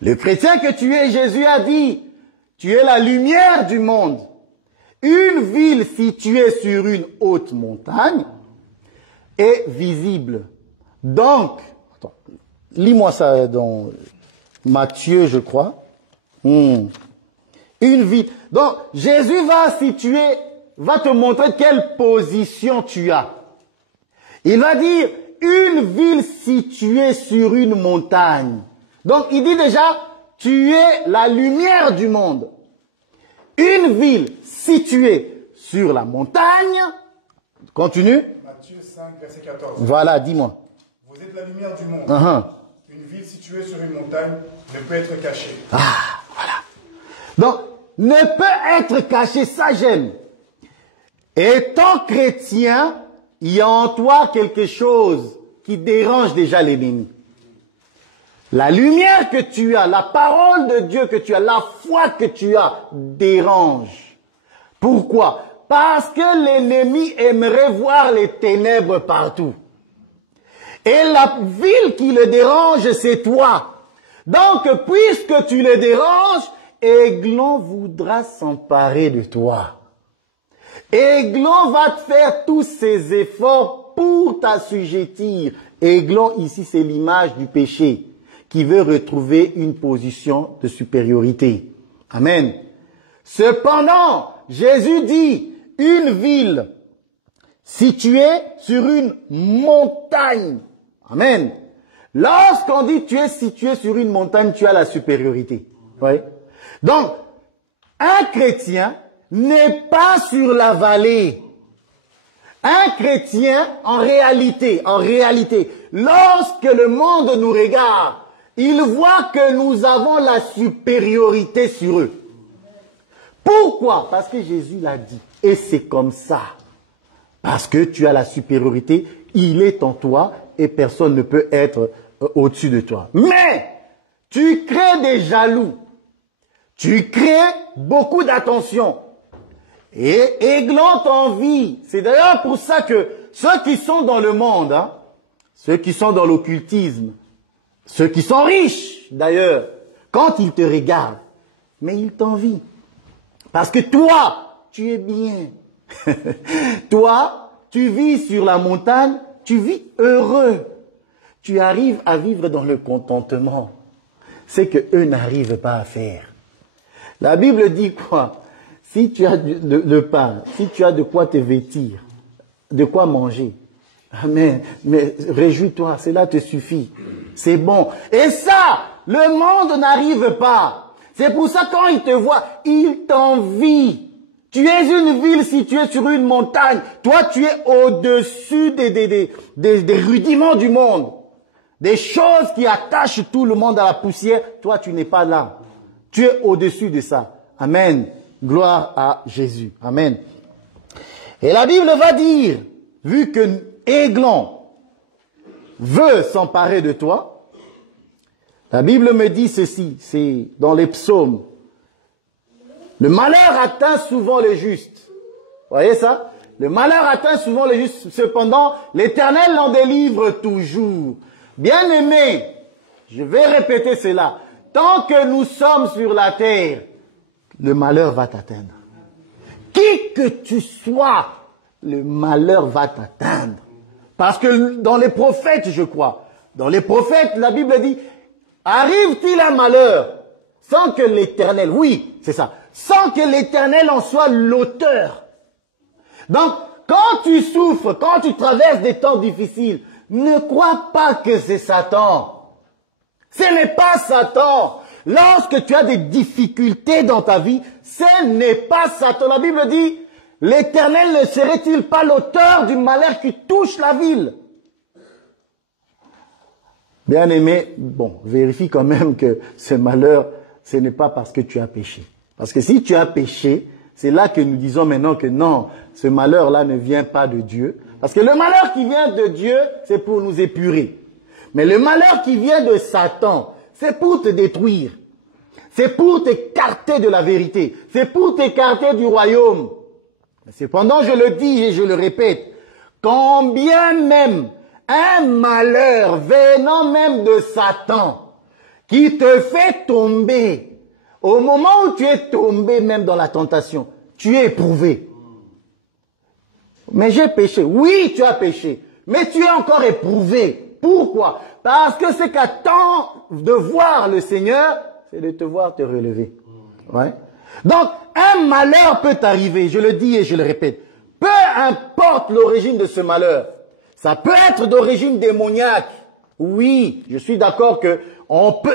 Le chrétien que tu es, Jésus a dit, tu es la lumière du monde. Une ville située sur une haute montagne est visible. Donc, lis-moi ça dans Matthieu, je crois. Une ville. Donc, Jésus va te montrer quelle position tu as. Il va dire, une ville située sur une montagne. Donc, il dit déjà, tu es la lumière du monde. Une ville située sur la montagne. Continue. Matthieu 5, verset 14. Voilà, dis-moi. Vous êtes la lumière du monde. Une ville située sur une montagne ne peut être cachée. Ah, voilà. Donc, ne peut être caché, ça j'aime. Étant chrétien, il y a en toi quelque chose qui dérange déjà l'ennemi. La lumière que tu as, la parole de Dieu que tu as, la foi que tu as dérange. Pourquoi? Parce que l'ennemi aimerait voir les ténèbres partout. Et la ville qui le dérange, c'est toi. Donc, puisque tu le déranges, Églon voudra s'emparer de toi. Églon va te faire tous ses efforts pour t'assujettir. Églon, ici, c'est l'image du péché qui veut retrouver une position de supériorité. Amen. Cependant, Jésus dit, une ville située sur une montagne. Amen. Lorsqu'on dit tu es situé sur une montagne, tu as la supériorité. Oui. Donc, un chrétien n'est pas sur la vallée. Un chrétien, en réalité, lorsque le monde nous regarde, il voit que nous avons la supériorité sur eux. Pourquoi? Parce que Jésus l'a dit. Et c'est comme ça. Parce que tu as la supériorité, il est en toi et personne ne peut être au-dessus de toi. Mais, tu crées des jaloux. Tu crées beaucoup d'attention. Et Églon t'envie. C'est d'ailleurs pour ça que ceux qui sont dans le monde, ceux qui sont dans l'occultisme, ceux qui sont riches d'ailleurs, quand ils te regardent, mais ils t'envient. Parce que toi, tu es bien. Toi, tu vis sur la montagne, tu vis heureux. Tu arrives à vivre dans le contentement. C'est que eux n'arrivent pas à faire. La Bible dit quoi? Si tu as le pain, si tu as de quoi te vêtir, de quoi manger, amen, mais réjouis-toi, cela te suffit. C'est bon. Et ça, le monde n'arrive pas. C'est pour ça quand il te voit, il t'envie. Tu es une ville située sur une montagne. Toi, tu es au-dessus des rudiments du monde. Des choses qui attachent tout le monde à la poussière. Toi, tu n'es pas là. Tu es au-dessus de ça. Amen. Gloire à Jésus. Amen. Et la Bible va dire, vu que Églon veut s'emparer de toi, la Bible me dit ceci, c'est dans les psaumes. Le malheur atteint souvent les justes. Vous voyez ça? Le malheur atteint souvent les justes. Cependant, l'Éternel l'en délivre toujours. Bien-aimé, je vais répéter cela. Tant que nous sommes sur la terre, le malheur va t'atteindre. Qui que tu sois, le malheur va t'atteindre. Parce que dans les prophètes, je crois, dans les prophètes, la Bible dit, arrive-t-il un malheur sans que l'Éternel, oui, c'est ça, sans que l'Éternel en soit l'auteur. Donc, quand tu souffres, quand tu traverses des temps difficiles, ne crois pas que c'est Satan. Ce n'est pas Satan. Lorsque tu as des difficultés dans ta vie, ce n'est pas Satan. La Bible dit, l'Éternel ne serait-il pas l'auteur du malheur qui touche la ville? Bien-aimé, bon, vérifie quand même que ce malheur, ce n'est pas parce que tu as péché. Parce que si tu as péché, c'est là que nous disons maintenant que non, ce malheur-là ne vient pas de Dieu. Parce que le malheur qui vient de Dieu, c'est pour nous épurer. Mais le malheur qui vient de Satan, c'est pour te détruire. C'est pour t'écarter de la vérité. C'est pour t'écarter du royaume. Cependant, je le dis et je le répète, quand bien même un malheur venant même de Satan, qui te fait tomber, au moment où tu es tombé même dans la tentation, tu es éprouvé. Mais j'ai péché. Oui, tu as péché. Mais tu es encore éprouvé. Pourquoi? Parce que ce qu'attend de voir le Seigneur, c'est de te voir te relever. Ouais. Donc, un malheur peut arriver, je le dis et je le répète. Peu importe l'origine de ce malheur. Ça peut être d'origine démoniaque. Oui, je suis d'accord que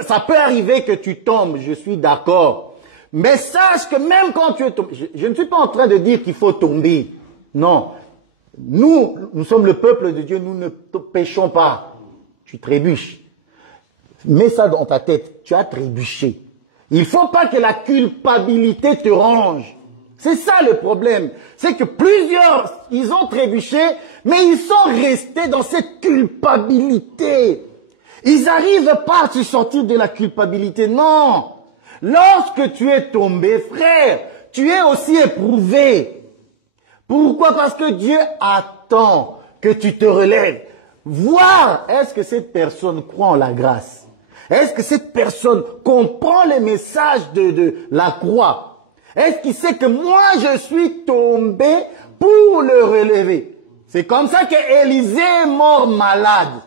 ça peut arriver que tu tombes, je suis d'accord. Mais sache que même quand tu es tombé, je ne suis pas en train de dire qu'il faut tomber. Non. Nous sommes le peuple de Dieu, nous ne péchons pas. Tu trébuches. Mets ça dans ta tête, tu as trébuché. Il ne faut pas que la culpabilité te range. C'est ça le problème. C'est que plusieurs, ils ont trébuché, mais ils sont restés dans cette culpabilité. Ils n'arrivent pas à se sortir de la culpabilité. Non. Lorsque tu es tombé, frère, tu es aussi éprouvé. Pourquoi? Parce que Dieu attend que tu te relèves. voir est-ce que cette personne croit en la grâce. Est-ce que cette personne comprend les messages de la croix? Est-ce qu'il sait que moi je suis tombé pour le relever? C'est comme ça qu'Élisée est mort malade.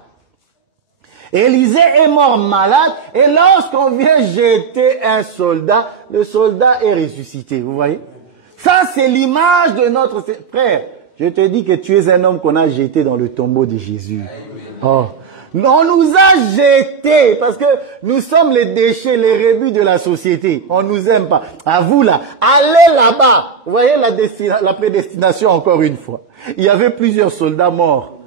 Élisée est mort malade et lorsqu'on vient jeter un soldat, le soldat est ressuscité. Vous voyez? Ça, c'est l'image de notre frère. Je te dis que tu es un homme qu'on a jeté dans le tombeau de Jésus. Oh. On nous a jetés parce que nous sommes les déchets, les rébus de la société. On nous aime pas. À vous là, allez là-bas. Vous voyez la prédestination encore une fois. Il y avait plusieurs soldats morts.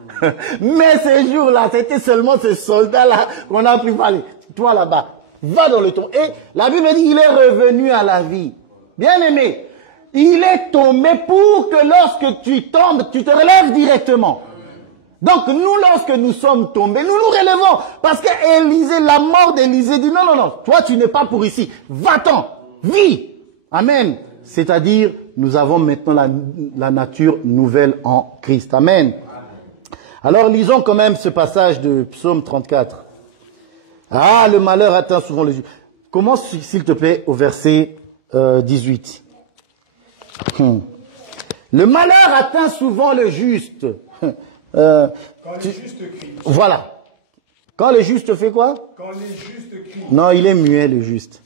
Mais ces jours-là, c'était seulement ces soldats-là qu'on a pu parler. Toi là-bas, va dans le tombeau. Et la Bible dit, il est revenu à la vie. Bien aimé, il est tombé pour que lorsque tu tombes, tu te relèves directement. Donc nous, lorsque nous sommes tombés, nous nous relevons. Parce que Élisée, la mort d'Élisée dit, non, non, non, toi tu n'es pas pour ici. Va-t'en, vis. Amen. C'est-à-dire, nous avons maintenant la nature nouvelle en Christ. Amen. Alors lisons quand même ce passage de Psaume 34. Ah, le malheur atteint souvent le juste. Commence s'il te plaît au verset 18. Le malheur atteint souvent le juste. Quand les justes crient. Voilà. Quand le juste fait quoi? Quand les justes crient. Non, il est muet le juste.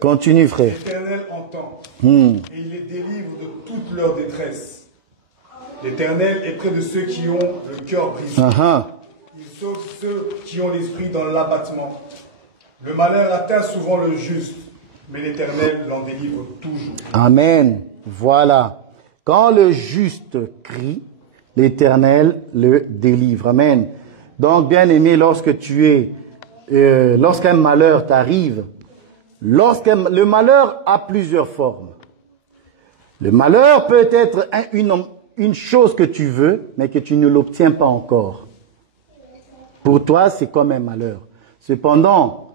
Continue frère. L'Éternel entend. Et il les délivre de toute leur détresse. L'Éternel est près de ceux qui ont le cœur brisé. Il sauve ceux qui ont l'esprit dans l'abattement. Le malheur atteint souvent le juste, mais l'Éternel l'en délivre toujours. Amen. Voilà. Quand le juste crie, l'Éternel le délivre. Amen. Donc, bien aimé, lorsque lorsqu'un malheur t'arrive, le malheur a plusieurs formes. Le malheur peut être une chose que tu veux, mais que tu ne l'obtiens pas encore. Pour toi, c'est comme un malheur. Cependant,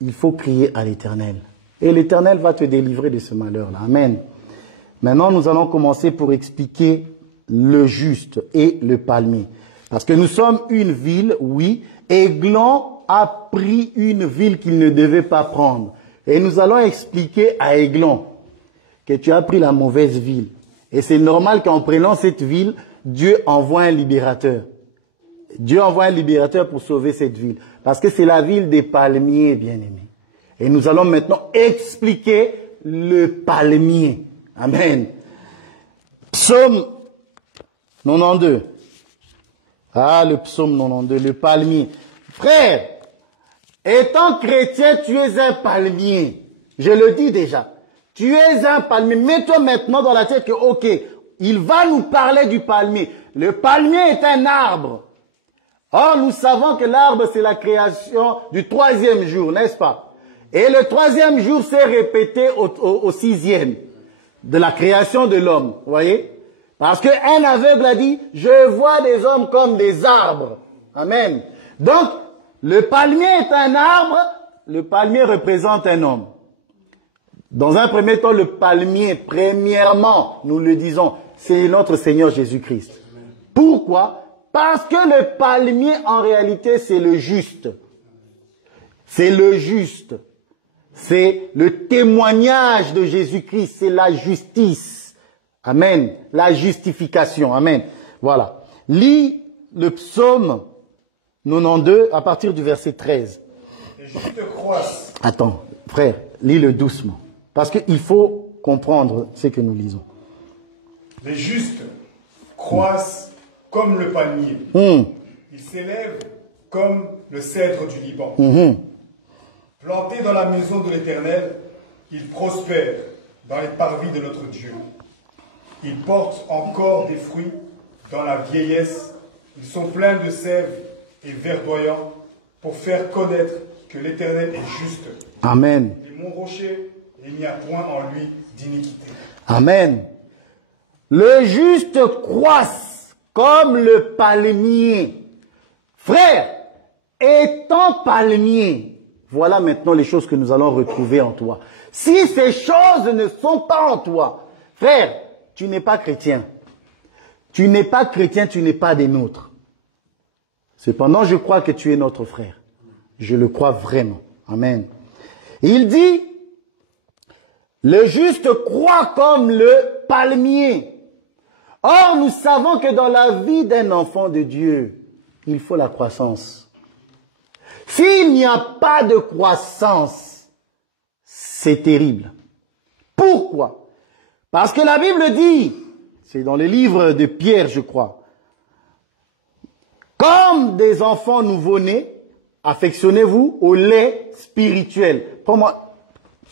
il faut crier à l'Éternel. Et l'Éternel va te délivrer de ce malheur-là. Amen. Maintenant, nous allons commencer pour expliquer le juste et le palmier. Parce que nous sommes une ville, oui, Aiglon a pris une ville qu'il ne devait pas prendre. Et nous allons expliquer à Aiglon que tu as pris la mauvaise ville. Et c'est normal qu'en prenant cette ville, Dieu envoie un libérateur. Dieu envoie un libérateur pour sauver cette ville. Parce que c'est la ville des palmiers, bien-aimés. Et nous allons maintenant expliquer le palmier. Amen. Psaume 92. Ah, le psaume 92, le palmier. Frère, étant chrétien, tu es un palmier. Je le dis déjà. Tu es un palmier. Mets-toi maintenant dans la tête que, ok, il va nous parler du palmier. Le palmier est un arbre. Or, nous savons que l'arbre, c'est la création du 3e jour, n'est-ce pas? Et le 3e jour s'est répété au 6e de la création de l'homme. Vous voyez? Parce qu'un aveugle a dit, je vois des hommes comme des arbres. Amen. Donc, le palmier est un arbre, le palmier représente un homme. Dans un premier temps, le palmier, premièrement, nous le disons, c'est notre Seigneur Jésus-Christ. Pourquoi? Parce que le palmier, en réalité, c'est le juste. C'est le juste. C'est le témoignage de Jésus-Christ. C'est la justice. Amen. La justification. Amen. Voilà. Lis le psaume 92 à partir du verset 13. Les justes croissent. Attends, frère, lis-le doucement. Parce qu'il faut comprendre ce que nous lisons. Les justes croissent comme le palmier. Ils s'élèvent comme le cèdre du Liban. Plantés dans la maison de l'Éternel, ils prospèrent dans les parvis de notre Dieu. Ils portent encore des fruits dans la vieillesse. Ils sont pleins de sève et verdoyants pour faire connaître que l'Éternel est juste. Amen. Il est mon rocher et il n'y a point en lui d'iniquité. Amen. Le juste croisse comme le palmier. Frère, étant palmier, voilà maintenant les choses que nous allons retrouver en toi. Si ces choses ne sont pas en toi, frère, tu n'es pas chrétien. Tu n'es pas chrétien, tu n'es pas des nôtres. Cependant, je crois que tu es notre frère. Je le crois vraiment. Amen. Et il dit, le juste croit comme le palmier. Or, nous savons que dans la vie d'un enfant de Dieu, il faut la croissance. S'il n'y a pas de croissance, c'est terrible. Pourquoi? Parce que la Bible dit, c'est dans le livre de Pierre, je crois, comme des enfants nouveau-nés, affectionnez-vous au lait spirituel. Prends-moi.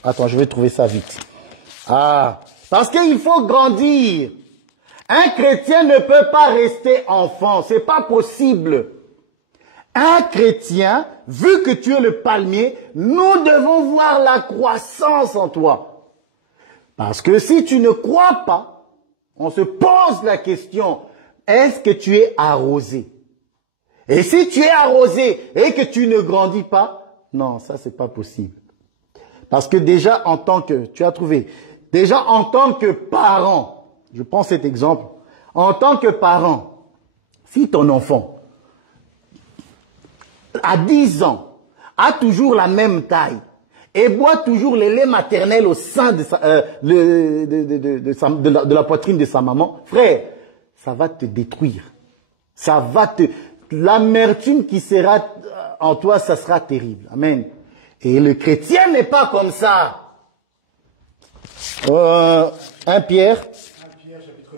Attends, je vais trouver ça vite. Ah, parce qu'il faut grandir. Un chrétien ne peut pas rester enfant, c'est pas possible. Un chrétien, vu que tu es le palmier, nous devons voir la croissance en toi. Parce que si tu ne crois pas, on se pose la question, est-ce que tu es arrosé? Et si tu es arrosé et que tu ne grandis pas, non, ça c'est pas possible. Parce que déjà en tant que, tu as trouvé, déjà en tant que parent, je prends cet exemple, en tant que parent, si ton enfant, à 10 ans, a toujours la même taille et boit toujours le lait maternel au sein de, de la poitrine de sa maman, frère, ça va te détruire. Ça va te... L'amertume qui sera en toi, ça sera terrible. Amen. Et le chrétien n'est pas comme ça. 1 Pierre. 1 Pierre, chapitre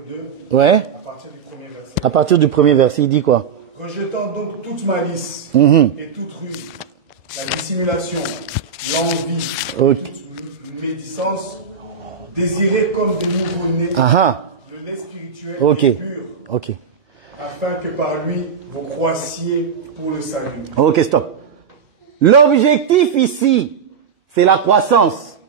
2. Ouais. À partir du premier verset. À partir du premier verset, il dit quoi? Rejetant donc toute malice et toute ruse, la dissimulation, l'envie, toute médisance, désirez comme des nouveau-nés le lait spirituel et pur, afin que par lui vous croissiez pour le salut. Ok, stop. L'objectif ici, c'est la croissance.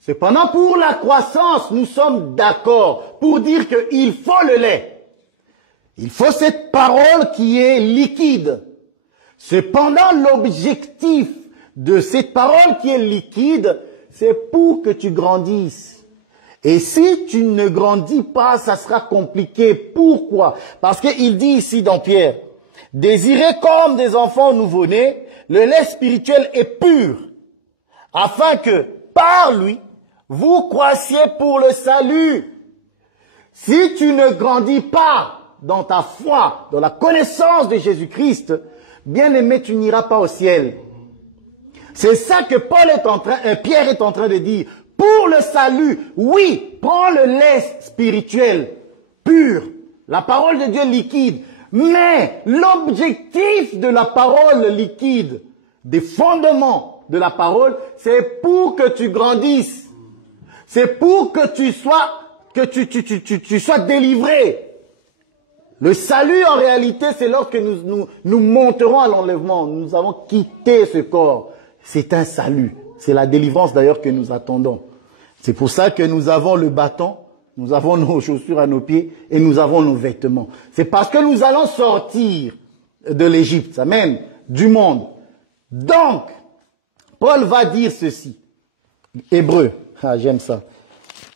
Cependant, pour la croissance, nous sommes d'accord pour dire qu'il faut le lait. Il faut cette parole qui est liquide. Cependant, l'objectif de cette parole qui est liquide, c'est pour que tu grandisses. Et si tu ne grandis pas, ça sera compliqué. Pourquoi? Parce qu'il dit ici dans Pierre, désirez comme des enfants nouveau-nés, le lait spirituel est pur, afin que par lui, vous croissiez pour le salut. Si tu ne grandis pas dans ta foi, dans la connaissance de Jésus-Christ, bien-aimé, tu n'iras pas au ciel. C'est ça que Pierre est en train de dire. Pour le salut, oui, prends le lait spirituel, pur, la parole de Dieu liquide. Mais l'objectif de la parole liquide, des fondements de la parole, c'est pour que tu grandisses. C'est pour que tu sois délivré. Le salut, en réalité, c'est lorsque nous monterons à l'enlèvement. Nous avons quitté ce corps. C'est un salut. C'est la délivrance d'ailleurs que nous attendons. C'est pour ça que nous avons le bâton, nous avons nos chaussures à nos pieds et nous avons nos vêtements. C'est parce que nous allons sortir de l'Égypte, amen, du monde. Donc, Paul va dire ceci. Hébreu. Ah, j'aime ça.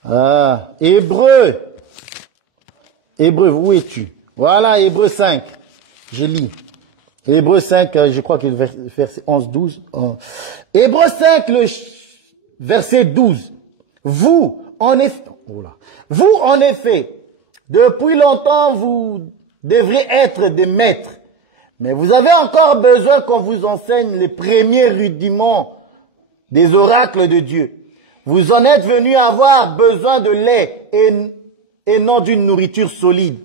Ah, Hébreu. Hébreu, où es-tu? Voilà, Hébreu 5. Je lis. Hébreu 5, je crois que le verset 11, 12. Hébreu 5, le verset 12. Vous, en effet, depuis longtemps, vous devrez être des maîtres. Mais vous avez encore besoin qu'on vous enseigne les premiers rudiments des oracles de Dieu. Vous en êtes venus avoir besoin de lait et non d'une nourriture solide.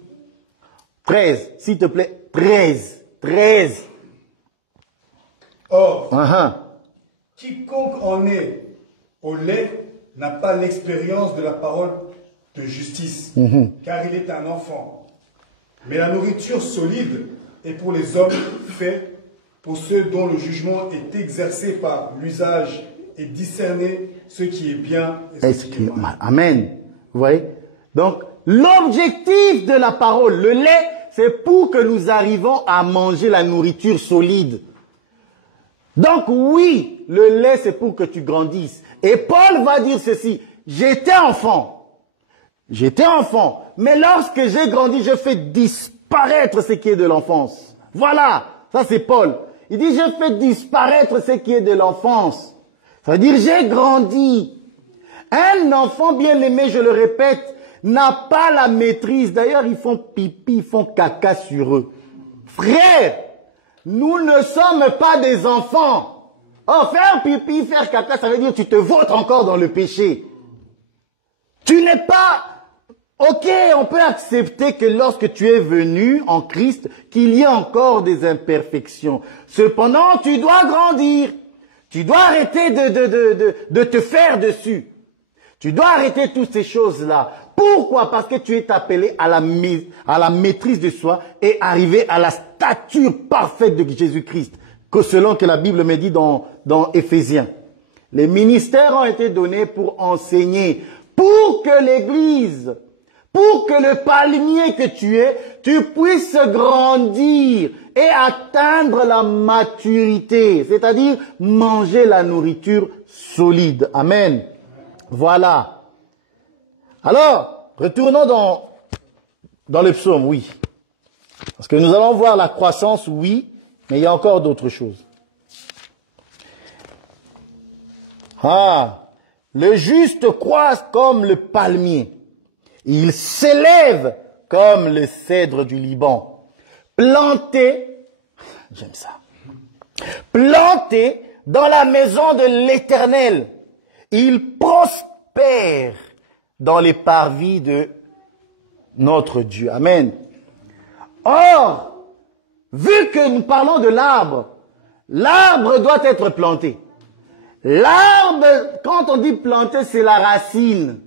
13, s'il te plaît. 13. Or, quiconque en est au lait n'a pas l'expérience de la parole de justice, car il est un enfant. Mais la nourriture solide est pour les hommes faits, pour ceux dont le jugement est exercé par l'usage et discerner ce qui est bien et ce qui est mal. Amen. Vous voyez? Donc, l'objectif de la parole, le lait, c'est pour que nous arrivons à manger la nourriture solide. Donc oui, le lait, c'est pour que tu grandisses. Et Paul va dire ceci, j'étais enfant, mais lorsque j'ai grandi, je fais disparaître ce qui est de l'enfance. Voilà, Ça, c'est Paul. Il dit, je fais disparaître ce qui est de l'enfance. Ça veut dire, j'ai grandi. Un enfant bien aimé, je le répète, n'a pas la maîtrise. D'ailleurs, ils font pipi, ils font caca sur eux. Frère, nous ne sommes pas des enfants. Oh, faire pipi, faire caca, ça veut dire que tu te vautres encore dans le péché. Tu n'es pas... Ok, on peut accepter que lorsque tu es venu en Christ, qu'il y ait encore des imperfections. Cependant, tu dois grandir. Tu dois arrêter de te faire dessus. Tu dois arrêter toutes ces choses-là. Pourquoi? Parce que tu es appelé à la maîtrise de soi et arriver à la stature parfaite de Jésus-Christ, que selon que la Bible me dit dans Éphésiens. Les ministères ont été donnés pour enseigner, pour que l'Église, pour que le palmier que tu es, tu puisses grandir et atteindre la maturité, c'est-à-dire manger la nourriture solide. Amen. Voilà. Alors, retournons dans le psaume, oui. Parce que nous allons voir la croissance, oui, mais il y a encore d'autres choses. Ah, le juste croît comme le palmier. Il s'élève comme le cèdre du Liban. Planté, j'aime ça, planté dans la maison de l'Éternel. Il prospère dans les parvis de notre Dieu. Amen. Or, vu que nous parlons de l'arbre, l'arbre doit être planté. L'arbre, quand on dit planter, c'est la racine.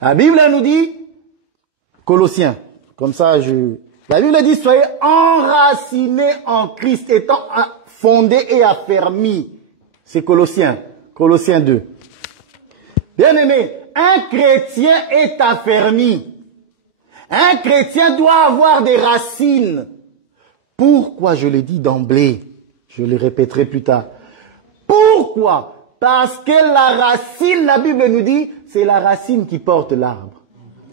La Bible nous dit, Colossiens, comme ça la Bible dit, soyez enracinés en Christ, étant fondés et affermis. C'est Colossiens 2. Bien-aimé, un chrétien est affermi. Un chrétien doit avoir des racines. Pourquoi je le dis d'emblée? Je le répéterai plus tard. Pourquoi? Parce que la racine, la Bible nous dit, c'est la racine qui porte l'arbre.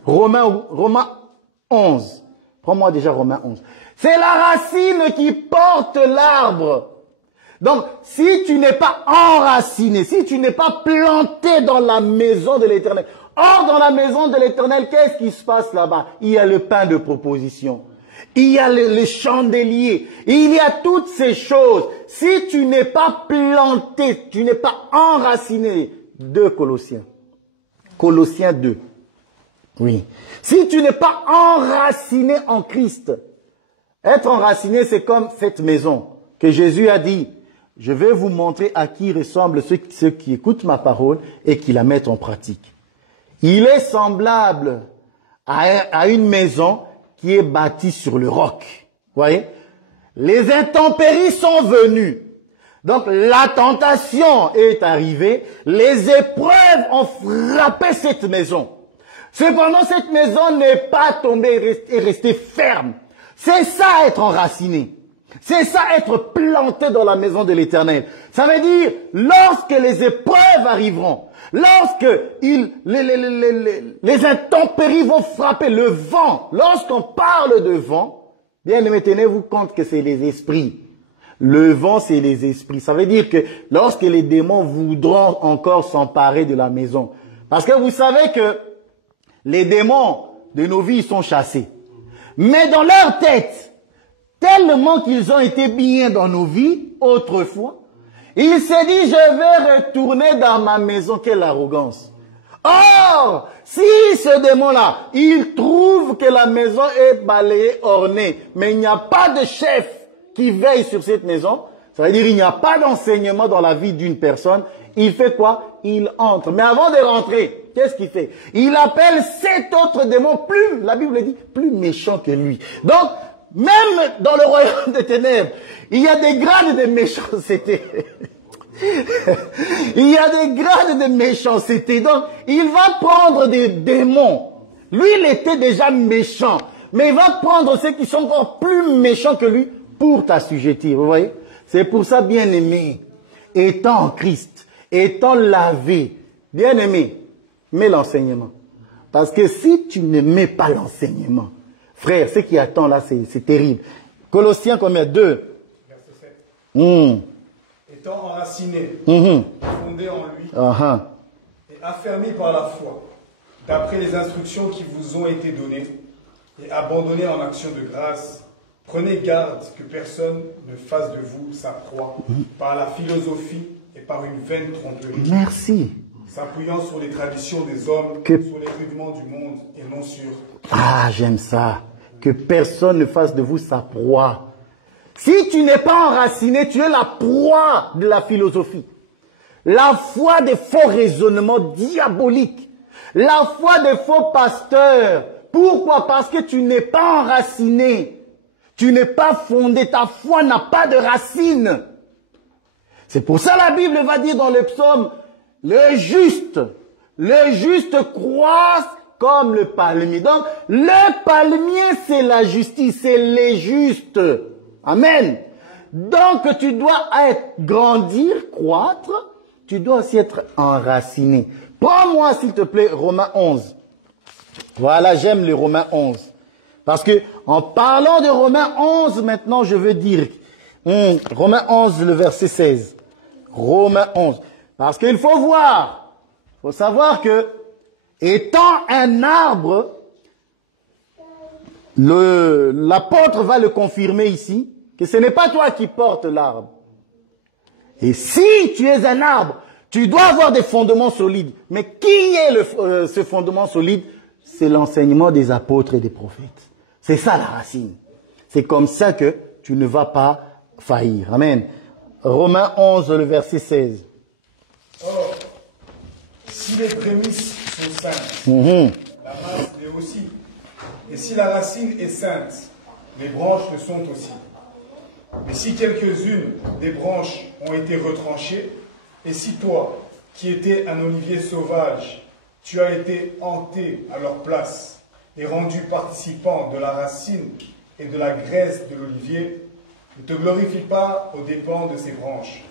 Romains 11. Prends-moi déjà Romains 11. C'est la racine qui porte l'arbre. Donc, si tu n'es pas enraciné, si tu n'es pas planté dans la maison de l'Éternel, or dans la maison de l'Éternel, qu'est-ce qui se passe là-bas? Il y a le pain de proposition. Il y a le chandelier. Il y a toutes ces choses. Si tu n'es pas planté, tu n'es pas enraciné, 2 Colossiens. Colossiens 2. Oui. Si tu n'es pas enraciné en Christ, être enraciné, c'est comme cette maison que Jésus a dit, je vais vous montrer à qui ressemblent ceux qui écoutent ma parole et qui la mettent en pratique. Il est semblable à une maison qui est bâtie sur le roc. Vous voyez? Les intempéries sont venues. Donc la tentation est arrivée. Les épreuves ont frappé cette maison. Cependant, cette maison n'est pas tombée et restée ferme. C'est ça être enraciné. C'est ça être planté dans la maison de l'Éternel. Ça veut dire, lorsque les épreuves arriveront, lorsque les intempéries vont frapper, le vent, lorsqu'on parle de vent, bien aimé, tenez-vous compte que c'est les esprits. Le vent, c'est les esprits. Ça veut dire que lorsque les démons voudront encore s'emparer de la maison, parce que vous savez que les démons de nos vies sont chassés. Mais dans leur tête, tellement qu'ils ont été bien dans nos vies autrefois, il s'est dit, je vais retourner dans ma maison. Quelle arrogance. Or, si ce démon-là, il trouve que la maison est balayée, ornée, mais il n'y a pas de chef qui veille sur cette maison, ça veut dire qu'il n'y a pas d'enseignement dans la vie d'une personne, il fait quoi? Il entre. Mais avant de rentrer, qu'est-ce qu'il fait? Il appelle 7 autres démons plus, la Bible dit, plus méchants que lui. Donc, même dans le royaume des ténèbres, il y a des grades de méchanceté. Il y a des grades de méchanceté. Donc, il va prendre des démons. Lui, il était déjà méchant. Mais il va prendre ceux qui sont encore plus méchants que lui pour t'assujettir. Vous voyez? C'est pour ça, bien aimé, étant en Christ, étant lavé, bien aimé, mets l'enseignement. Parce que si tu ne mets pas l'enseignement, frère, ce qui attend là, c'est terrible. Colossiens combien? 2. Verset 7. Hum. Étant enraciné, Mhm. fondé en lui Ah, et affermi par la foi, d'après les instructions qui vous ont été données, et abandonné en action de grâce, prenez garde que personne ne fasse de vous sa proie par la philosophie et par une vaine tromperie, merci. s'appuyant sur les traditions des hommes, Que- sur les rudiments du monde et non sur... Ah, j'aime ça. Que personne ne fasse de vous sa proie. Si tu n'es pas enraciné, tu es la proie de la philosophie. La foi des faux raisonnements diaboliques. La foi des faux pasteurs. Pourquoi? Parce que tu n'es pas enraciné. Tu n'es pas fondé. Ta foi n'a pas de racines. C'est pour ça la Bible va dire dans le psaume, le juste croisse comme le palmier. Donc, le palmier, c'est la justice, c'est les justes. Amen. Donc, tu dois grandir, croître, tu dois aussi être enraciné. Prends-moi, s'il te plaît, Romains 11. Voilà, j'aime les Romains 11. Parce que, en parlant de Romains 11, maintenant, je veux dire, Romains 11, le verset 16. Romains 11. Parce qu'il faut voir, il faut savoir que, étant un arbre, l'apôtre va le confirmer ici, que ce n'est pas toi qui portes l'arbre. Et si tu es un arbre, tu dois avoir des fondements solides. Mais qui est ce fondement solide? C'est l'enseignement des apôtres et des prophètes. C'est ça la racine. C'est comme ça que tu ne vas pas faillir. Amen. Romains 11, le verset 16. Or, si les prémices sont saintes, la masse l'est aussi. Et si la racine est sainte, les branches le sont aussi. Mais si quelques-unes des branches ont été retranchées, et si toi, qui étais un olivier sauvage, tu as été hanté à leur place et rendu participant de la racine et de la graisse de l'olivier, ne te glorifie pas aux dépens de ces branches.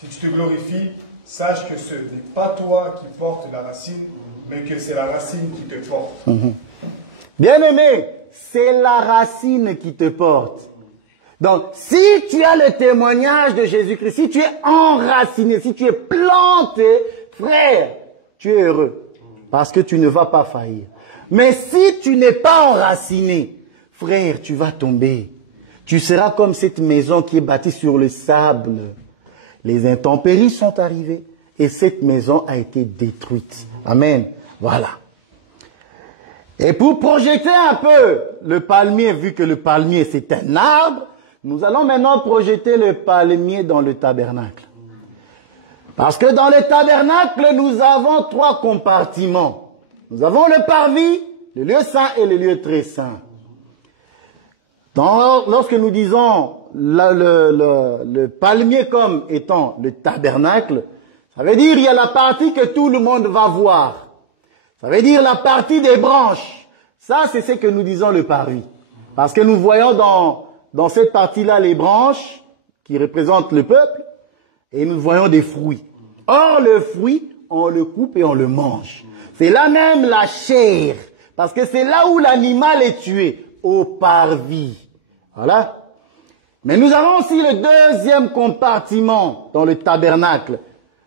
Si tu te glorifies, sache que ce n'est pas toi qui portes la racine, mais que c'est la racine qui te porte. Bien-aimé, c'est la racine qui te porte. Donc, si tu as le témoignage de Jésus-Christ, si tu es enraciné, si tu es planté, frère, tu es heureux. Parce que tu ne vas pas faillir. Mais si tu n'es pas enraciné, frère, tu vas tomber. Tu seras comme cette maison qui est bâtie sur le sable. Les intempéries sont arrivées et cette maison a été détruite. Amen. Voilà. Et pour projeter un peu le palmier, vu que le palmier c'est un arbre, nous allons maintenant projeter le palmier dans le tabernacle. Parce que dans le tabernacle, nous avons 3 compartiments. Nous avons le parvis, le lieu saint et le lieu très saint. Lorsque nous disons le palmier comme étant le tabernacle, ça veut dire il y a la partie que tout le monde va voir. Ça veut dire la partie des branches. Ça, c'est ce que nous disons le parvis. Parce que nous voyons dans cette partie-là les branches qui représentent le peuple et nous voyons des fruits. Or, le fruit, on le coupe et on le mange. C'est là même la chair. Parce que c'est là où l'animal est tué, au parvis. Voilà. Mais nous avons aussi le deuxième compartiment dans le tabernacle.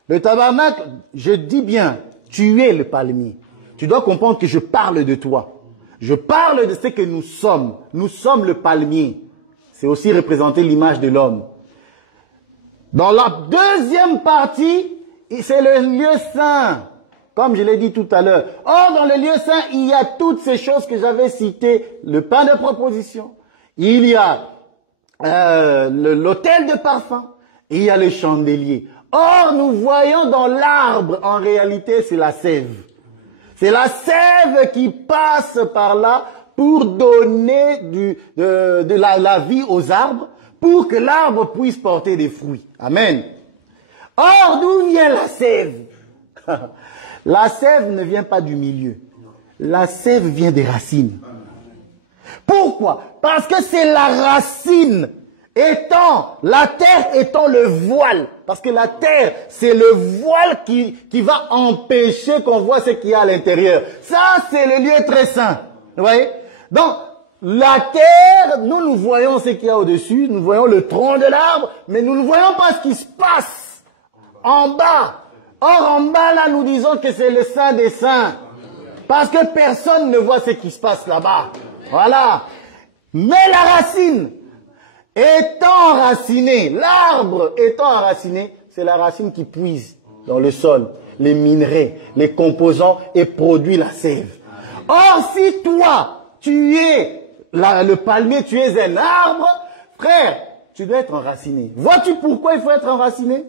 Le tabernacle, je dis bien, tu es le palmier. Tu dois comprendre que je parle de toi. Je parle de ce que nous sommes. Nous sommes le palmier. C'est aussi représenter l'image de l'homme. Dans la deuxième partie, c'est le lieu saint. Comme je l'ai dit tout à l'heure. Or, dans le lieu saint, il y a toutes ces choses que j'avais citées. Le pain de proposition. Il y a l'autel de parfum. Et il y a le chandelier. Or, nous voyons dans l'arbre, en réalité, c'est la sève. C'est la sève qui passe par là pour donner de la vie aux arbres, pour que l'arbre puisse porter des fruits. Amen. Or, d'où vient la sève? La sève ne vient pas du milieu. La sève vient des racines. Pourquoi? Parce que c'est la racine la terre étant le voile. Parce que la terre, c'est le voile qui va empêcher qu'on voit ce qu'il y a à l'intérieur. Ça, c'est le lieu très saint. Vous voyez? Donc, la terre, nous voyons ce qu'il y a au-dessus, nous voyons le tronc de l'arbre, mais nous ne voyons pas ce qui se passe en bas. Or, en bas, là, nous disons que c'est le Saint des Saints. Parce que personne ne voit ce qui se passe là-bas. Voilà. Mais la racine étant enracinée, l'arbre étant enraciné, c'est la racine qui puise dans le sol les minerais, les composants et produit la sève. Or, si toi, tu es le palmier, tu es un arbre, frère, tu dois être enraciné. Vois-tu pourquoi il faut être enraciné?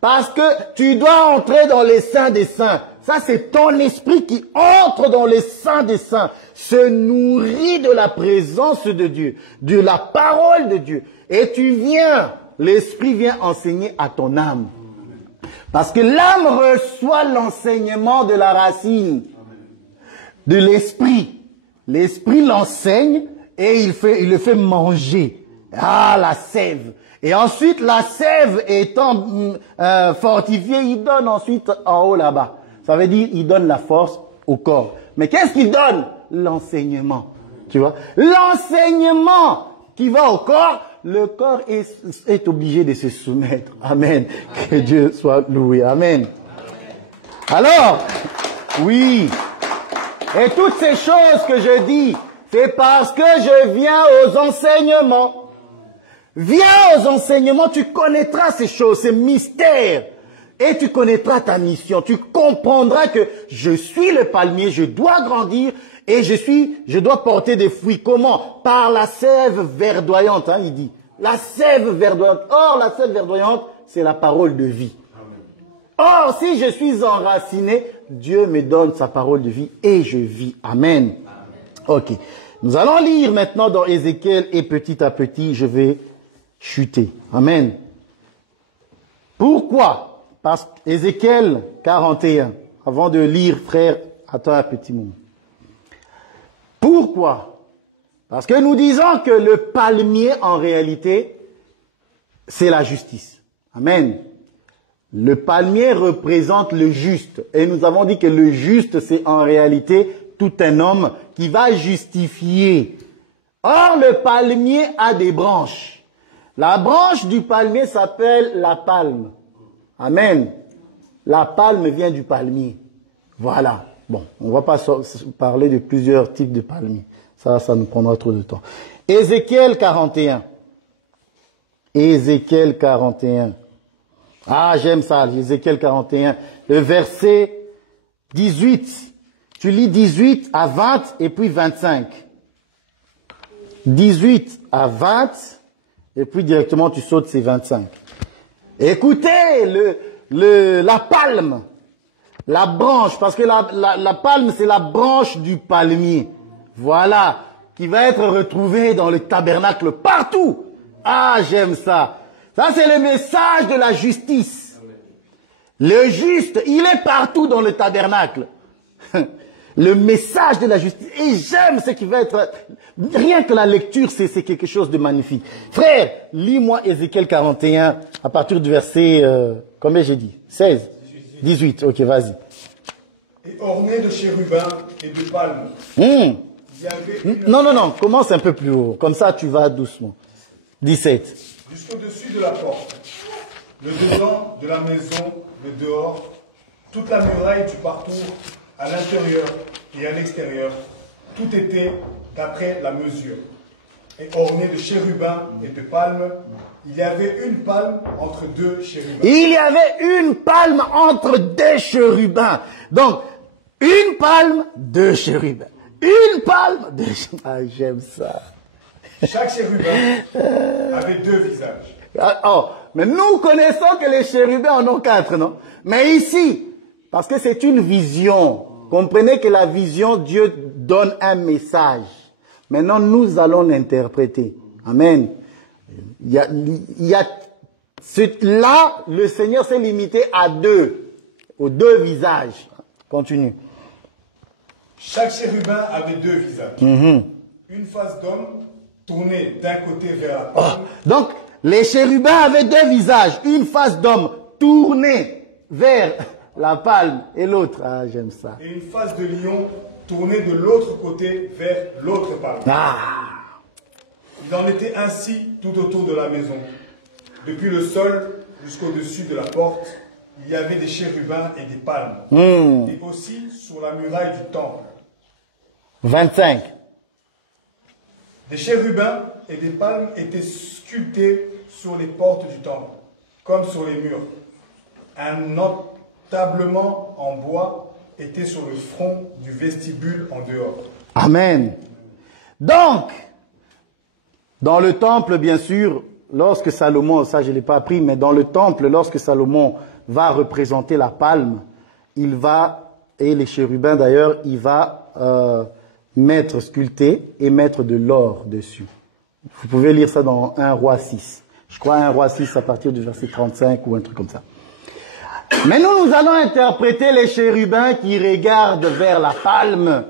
Parce que tu dois entrer dans les saints des saints. Ça, c'est ton esprit qui entre dans les saints des saints, se nourrit de la présence de Dieu, de la parole de Dieu. Et tu viens, l'esprit vient enseigner à ton âme. Parce que l'âme reçoit l'enseignement de la racine, de l'esprit. L'esprit l'enseigne et il le fait manger. Ah, la sève. Et ensuite, la sève étant fortifiée, il donne ensuite en haut là-bas. Ça veut dire, il donne la force au corps. Mais qu'est-ce qu'il donne? L'enseignement. Tu vois? L'enseignement qui va au corps, le corps est obligé de se soumettre. Amen. Que Dieu soit loué. Amen. Alors, oui. Et toutes ces choses que je dis, c'est parce que je viens aux enseignements. Viens aux enseignements, tu connaîtras ces choses, ces mystères. Et tu connaîtras ta mission. Tu comprendras que je suis le palmier, je dois grandir et je dois porter des fruits. Comment? Par la sève verdoyante, hein, il dit. La sève verdoyante. Or, la sève verdoyante, c'est la parole de vie. Or, si je suis enraciné, Dieu me donne sa parole de vie et je vis. Amen. Ok. Nous allons lire maintenant dans Ézéchiel et petit à petit, je vais chuter. Amen. Pourquoi? Parce qu'Ézéchiel 41, avant de lire, frère, attends un petit moment. Pourquoi? Parce que nous disons que le palmier, en réalité, c'est la justice. Amen. Le palmier représente le juste. Et nous avons dit que le juste, c'est en réalité tout un homme qui va justifier. Or, le palmier a des branches. La branche du palmier s'appelle la palme. Amen. La palme vient du palmier. Voilà. Bon, on ne va pas parler de plusieurs types de palmiers. Ça nous prendra trop de temps. Ézéchiel 41. Ézéchiel 41. Ah, j'aime ça, Ézéchiel 41. Le verset 18. Tu lis 18 à 20 et puis 25. 18 à 20 et puis directement tu sautes ces 25. Écoutez la palme, la branche, parce que la palme c'est la branche du palmier. Voilà, qui va être retrouvée dans le tabernacle partout. Ah, j'aime ça. Ça c'est le message de la justice. Le juste, il est partout dans le tabernacle. Le message de la justice. Et j'aime ce qui va être... Rien que la lecture, c'est quelque chose de magnifique. Frère, lis-moi Ézéchiel 41 à partir du verset... combien j'ai dit? 16 18, ok, vas-y. Et orné de chérubins et de palmes. Non, commence un peu plus haut. Comme ça, tu vas doucement. 17. Jusqu'au-dessus de la porte, le dedans de la maison, le dehors, toute la muraille du parcours, à l'intérieur et à l'extérieur, tout était d'après la mesure. Et orné de chérubins et de palmes, il y avait une palme entre deux chérubins. Il y avait une palme entre deux chérubins. Donc, une palme, deux chérubins. Une palme, deux chérubins. Ah, j'aime ça. Chaque chérubin avait deux visages. Oh, mais nous connaissons que les chérubins en ont 4, non? Mais ici, parce que c'est une vision. Comprenez que la vision, Dieu donne un message. Maintenant, nous allons l'interpréter. Amen. Là, le Seigneur s'est limité à aux deux visages. Continue. Chaque chérubin avait deux visages. Une face d'homme tournée d'un côté vers la palme. Donc, les chérubins avaient deux visages. Une face d'homme tournée vers la palme et l'autre. Ah, j'aime ça. Et une face de lion tournés de l'autre côté vers l'autre palme. Il en était ainsi tout autour de la maison. Depuis le sol jusqu'au-dessus de la porte, il y avait des chérubins et des palmes. Et aussi sur la muraille du temple. 25. Des chérubins et des palmes étaient sculptés sur les portes du temple, comme sur les murs. Un entablement en bois était sur le front du vestibule en dehors. Amen. Donc, dans le temple, bien sûr, lorsque Salomon, ça je ne l'ai pas appris, mais dans le temple, lorsque Salomon va représenter la palme, il va, et les chérubins d'ailleurs, il va mettre sculpté et mettre de l'or dessus. Vous pouvez lire ça dans 1 Roi 6. Je crois 1 Roi 6 à partir du verset 35 ou un truc comme ça. Mais nous allons interpréter les chérubins qui regardent vers la palme.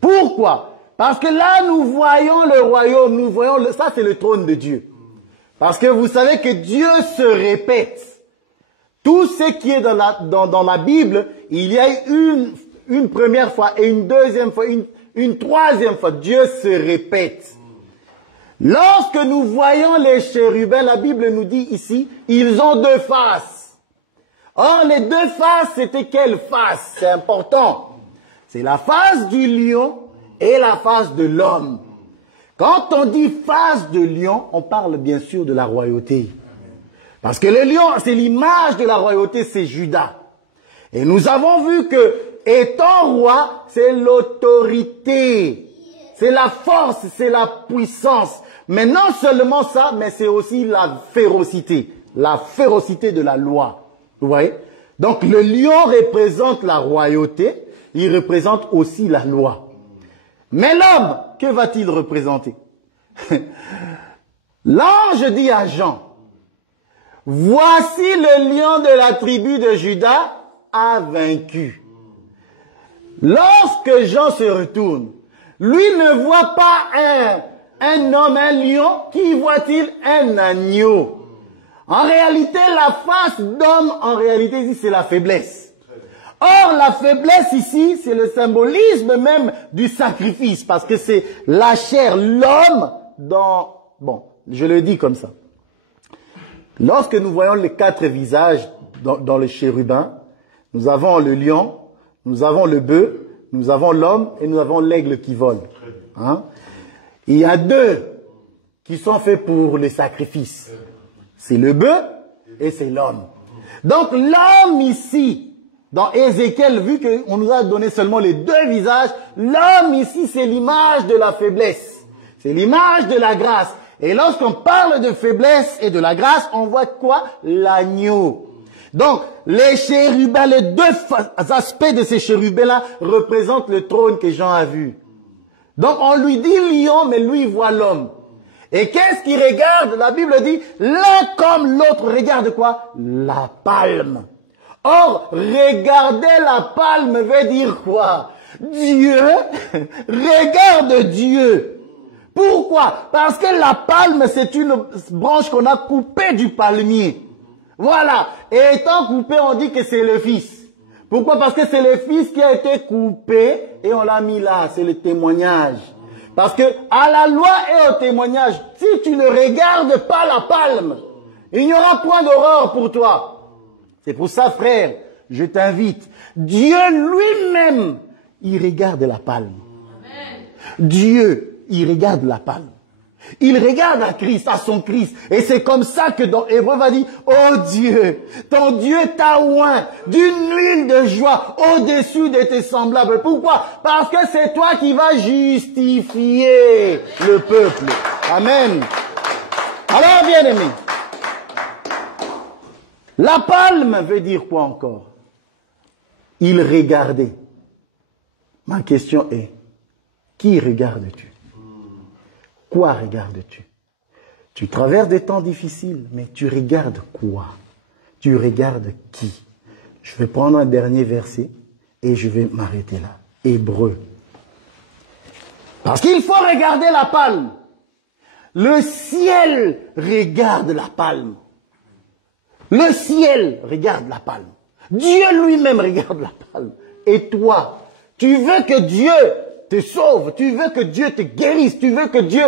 Pourquoi? Parce que là, nous voyons le royaume, nous voyons, ça c'est le trône de Dieu. Parce que vous savez que Dieu se répète. Tout ce qui est dans la Bible, il y a une première fois et une deuxième fois, une troisième fois. Dieu se répète. Lorsque nous voyons les chérubins, la Bible nous dit ici, ils ont deux faces. Or, les deux faces, c'était quelle face? C'est important. C'est la face du lion et la face de l'homme. Quand on dit face de lion, on parle bien sûr de la royauté. Parce que le lion, c'est l'image de la royauté, c'est Judas. Et nous avons vu que, étant roi, c'est l'autorité, c'est la force, c'est la puissance. Mais non seulement ça, mais c'est aussi la férocité de la loi. Vous voyez? Donc le lion représente la royauté, il représente aussi la loi. Mais l'homme, que va-t-il représenter? L'ange dit à Jean, voici le lion de la tribu de Juda a vaincu. Lorsque Jean se retourne, lui ne voit pas un homme, un lion, qui voit-il? Un agneau. En réalité, la face d'homme, en réalité, ici, c'est la faiblesse. Or, la faiblesse ici, c'est le symbolisme même du sacrifice, parce que c'est la chair, l'homme dans... Bon, je le dis comme ça. Lorsque nous voyons les quatre visages dans le chérubin, nous avons le lion, nous avons le bœuf, nous avons l'homme et nous avons l'aigle qui vole. Hein? Il y a deux qui sont faits pour les sacrifices. C'est le bœuf et c'est l'homme. Donc l'homme ici, dans Ézéchiel, vu qu'on nous a donné seulement les deux visages, l'homme ici c'est l'image de la faiblesse. C'est l'image de la grâce. Et lorsqu'on parle de faiblesse et de la grâce, on voit quoi? L'agneau. Donc les chérubins, les deux aspects de ces chérubins-là représentent le trône que Jean a vu. Donc on lui dit lion, mais lui il voit l'homme. Et qu'est-ce qu'il regarde? La Bible dit, l'un comme l'autre regarde quoi? La palme. Or, regarder la palme veut dire quoi? Dieu, regarde Dieu. Pourquoi? Parce que la palme, c'est une branche qu'on a coupée du palmier. Voilà. Et étant coupé, on dit que c'est le Fils. Pourquoi? Parce que c'est le Fils qui a été coupé et on l'a mis là. C'est le témoignage. Parce que à la loi et au témoignage, si tu ne regardes pas la palme, il n'y aura point d'horreur pour toi. C'est pour ça, frère, je t'invite. Dieu lui-même, il regarde la palme. Amen. Dieu, il regarde la palme. Il regarde à Christ, à son Christ. Et c'est comme ça que dans Hébreu va dire, oh Dieu, ton Dieu t'a oint d'une huile de joie au-dessus de tes semblables. Pourquoi? Parce que c'est toi qui vas justifier le peuple. Amen. Alors, bien aimé, la palme veut dire quoi encore? Il regardait. Ma question est, qui regardes-tu? Quoi regardes-tu? Tu traverses des temps difficiles, mais tu regardes quoi? Tu regardes qui? Je vais prendre un dernier verset et je vais m'arrêter là. Hébreu. Parce qu'il faut regarder la palme. Le ciel regarde la palme. Le ciel regarde la palme. Dieu lui-même regarde la palme. Et toi, Tu veux que Dieu te sauve, tu veux que Dieu te guérisse, tu veux que Dieu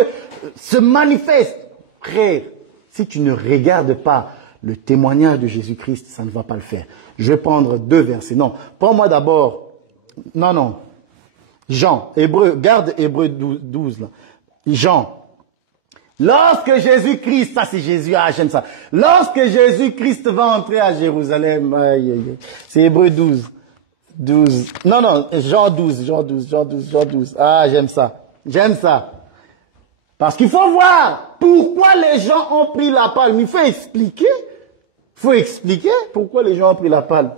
se manifeste. Frère, si tu ne regardes pas le témoignage de Jésus-Christ, ça ne va pas le faire. Je vais prendre 2 versets. Non, prends-moi d'abord. Non. Jean, Hébreu, garde Hébreu 12 là. Jean. Lorsque Jésus-Christ, ça c'est Jésus, ah j'aime ça. Lorsque Jésus-Christ va entrer à Jérusalem, c'est Hébreu 12. Non, Jean 12. Ah, j'aime ça. Parce qu'il faut voir pourquoi les gens ont pris la palme. Il faut expliquer pourquoi les gens ont pris la palme.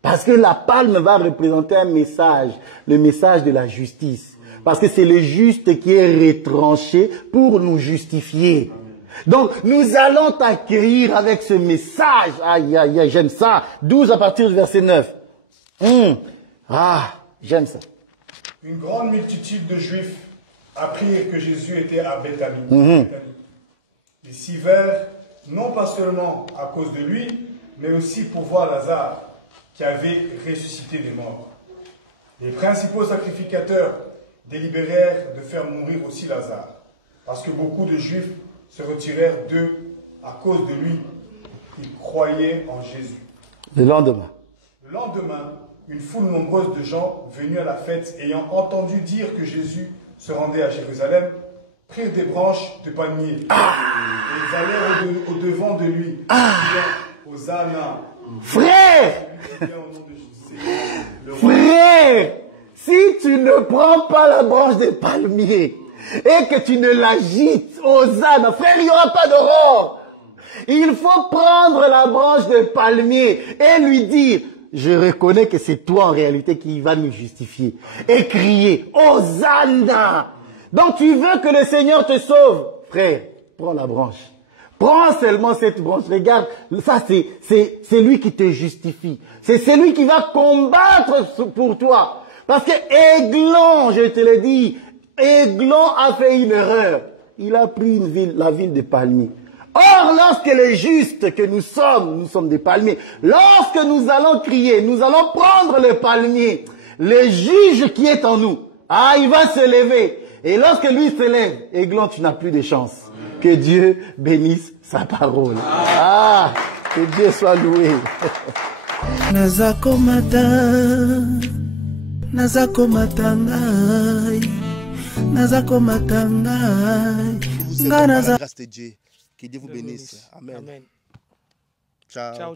Parce que la palme va représenter un message, le message de la justice. Parce que c'est le juste qui est retranché pour nous justifier. Donc, nous allons t'accueillir avec ce message. Aïe, j'aime ça. 12 à partir du verset 9. J'aime ça. Une grande multitude de Juifs apprirent que Jésus était à Béthanie. Ils s'y vinrent, non pas seulement à cause de lui, mais aussi pour voir Lazare, qui avait ressuscité des morts. Les principaux sacrificateurs délibérèrent de faire mourir aussi Lazare, parce que beaucoup de Juifs se retirèrent d'eux à cause de lui. Ils croyaient en Jésus. Le lendemain, une foule nombreuse de gens venus à la fête, ayant entendu dire que Jésus se rendait à Jérusalem, prirent des branches de palmier et ils allèrent au devant de lui, disant, Hosanna. Frère, si tu ne prends pas la branche de palmier et que tu ne l'agites, Hosanna, frère, il n'y aura pas d'aurore. Il faut prendre la branche de palmier et lui dire, je reconnais que c'est toi en réalité qui va nous justifier. Et crier, Hosanna. Donc tu veux que le Seigneur te sauve. Frère, prends la branche. Prends seulement cette branche. Regarde, ça c'est lui qui te justifie. C'est celui qui va combattre pour toi. Parce que Aiglon, je te l'ai dit, Aiglon a fait une erreur. Il a pris la ville de palmiers. Or, lorsque les justes que nous sommes des palmiers, lorsque nous allons crier, nous allons prendre le palmier, le juge qui est en nous, il va se lever. Et lorsque lui se lève, Aiglon, tu n'as plus de chance. Que Dieu bénisse sa parole. Que Dieu soit loué. Grâce de Dieu. Que Dieu vous bénisse. Amen. Amen. Ciao.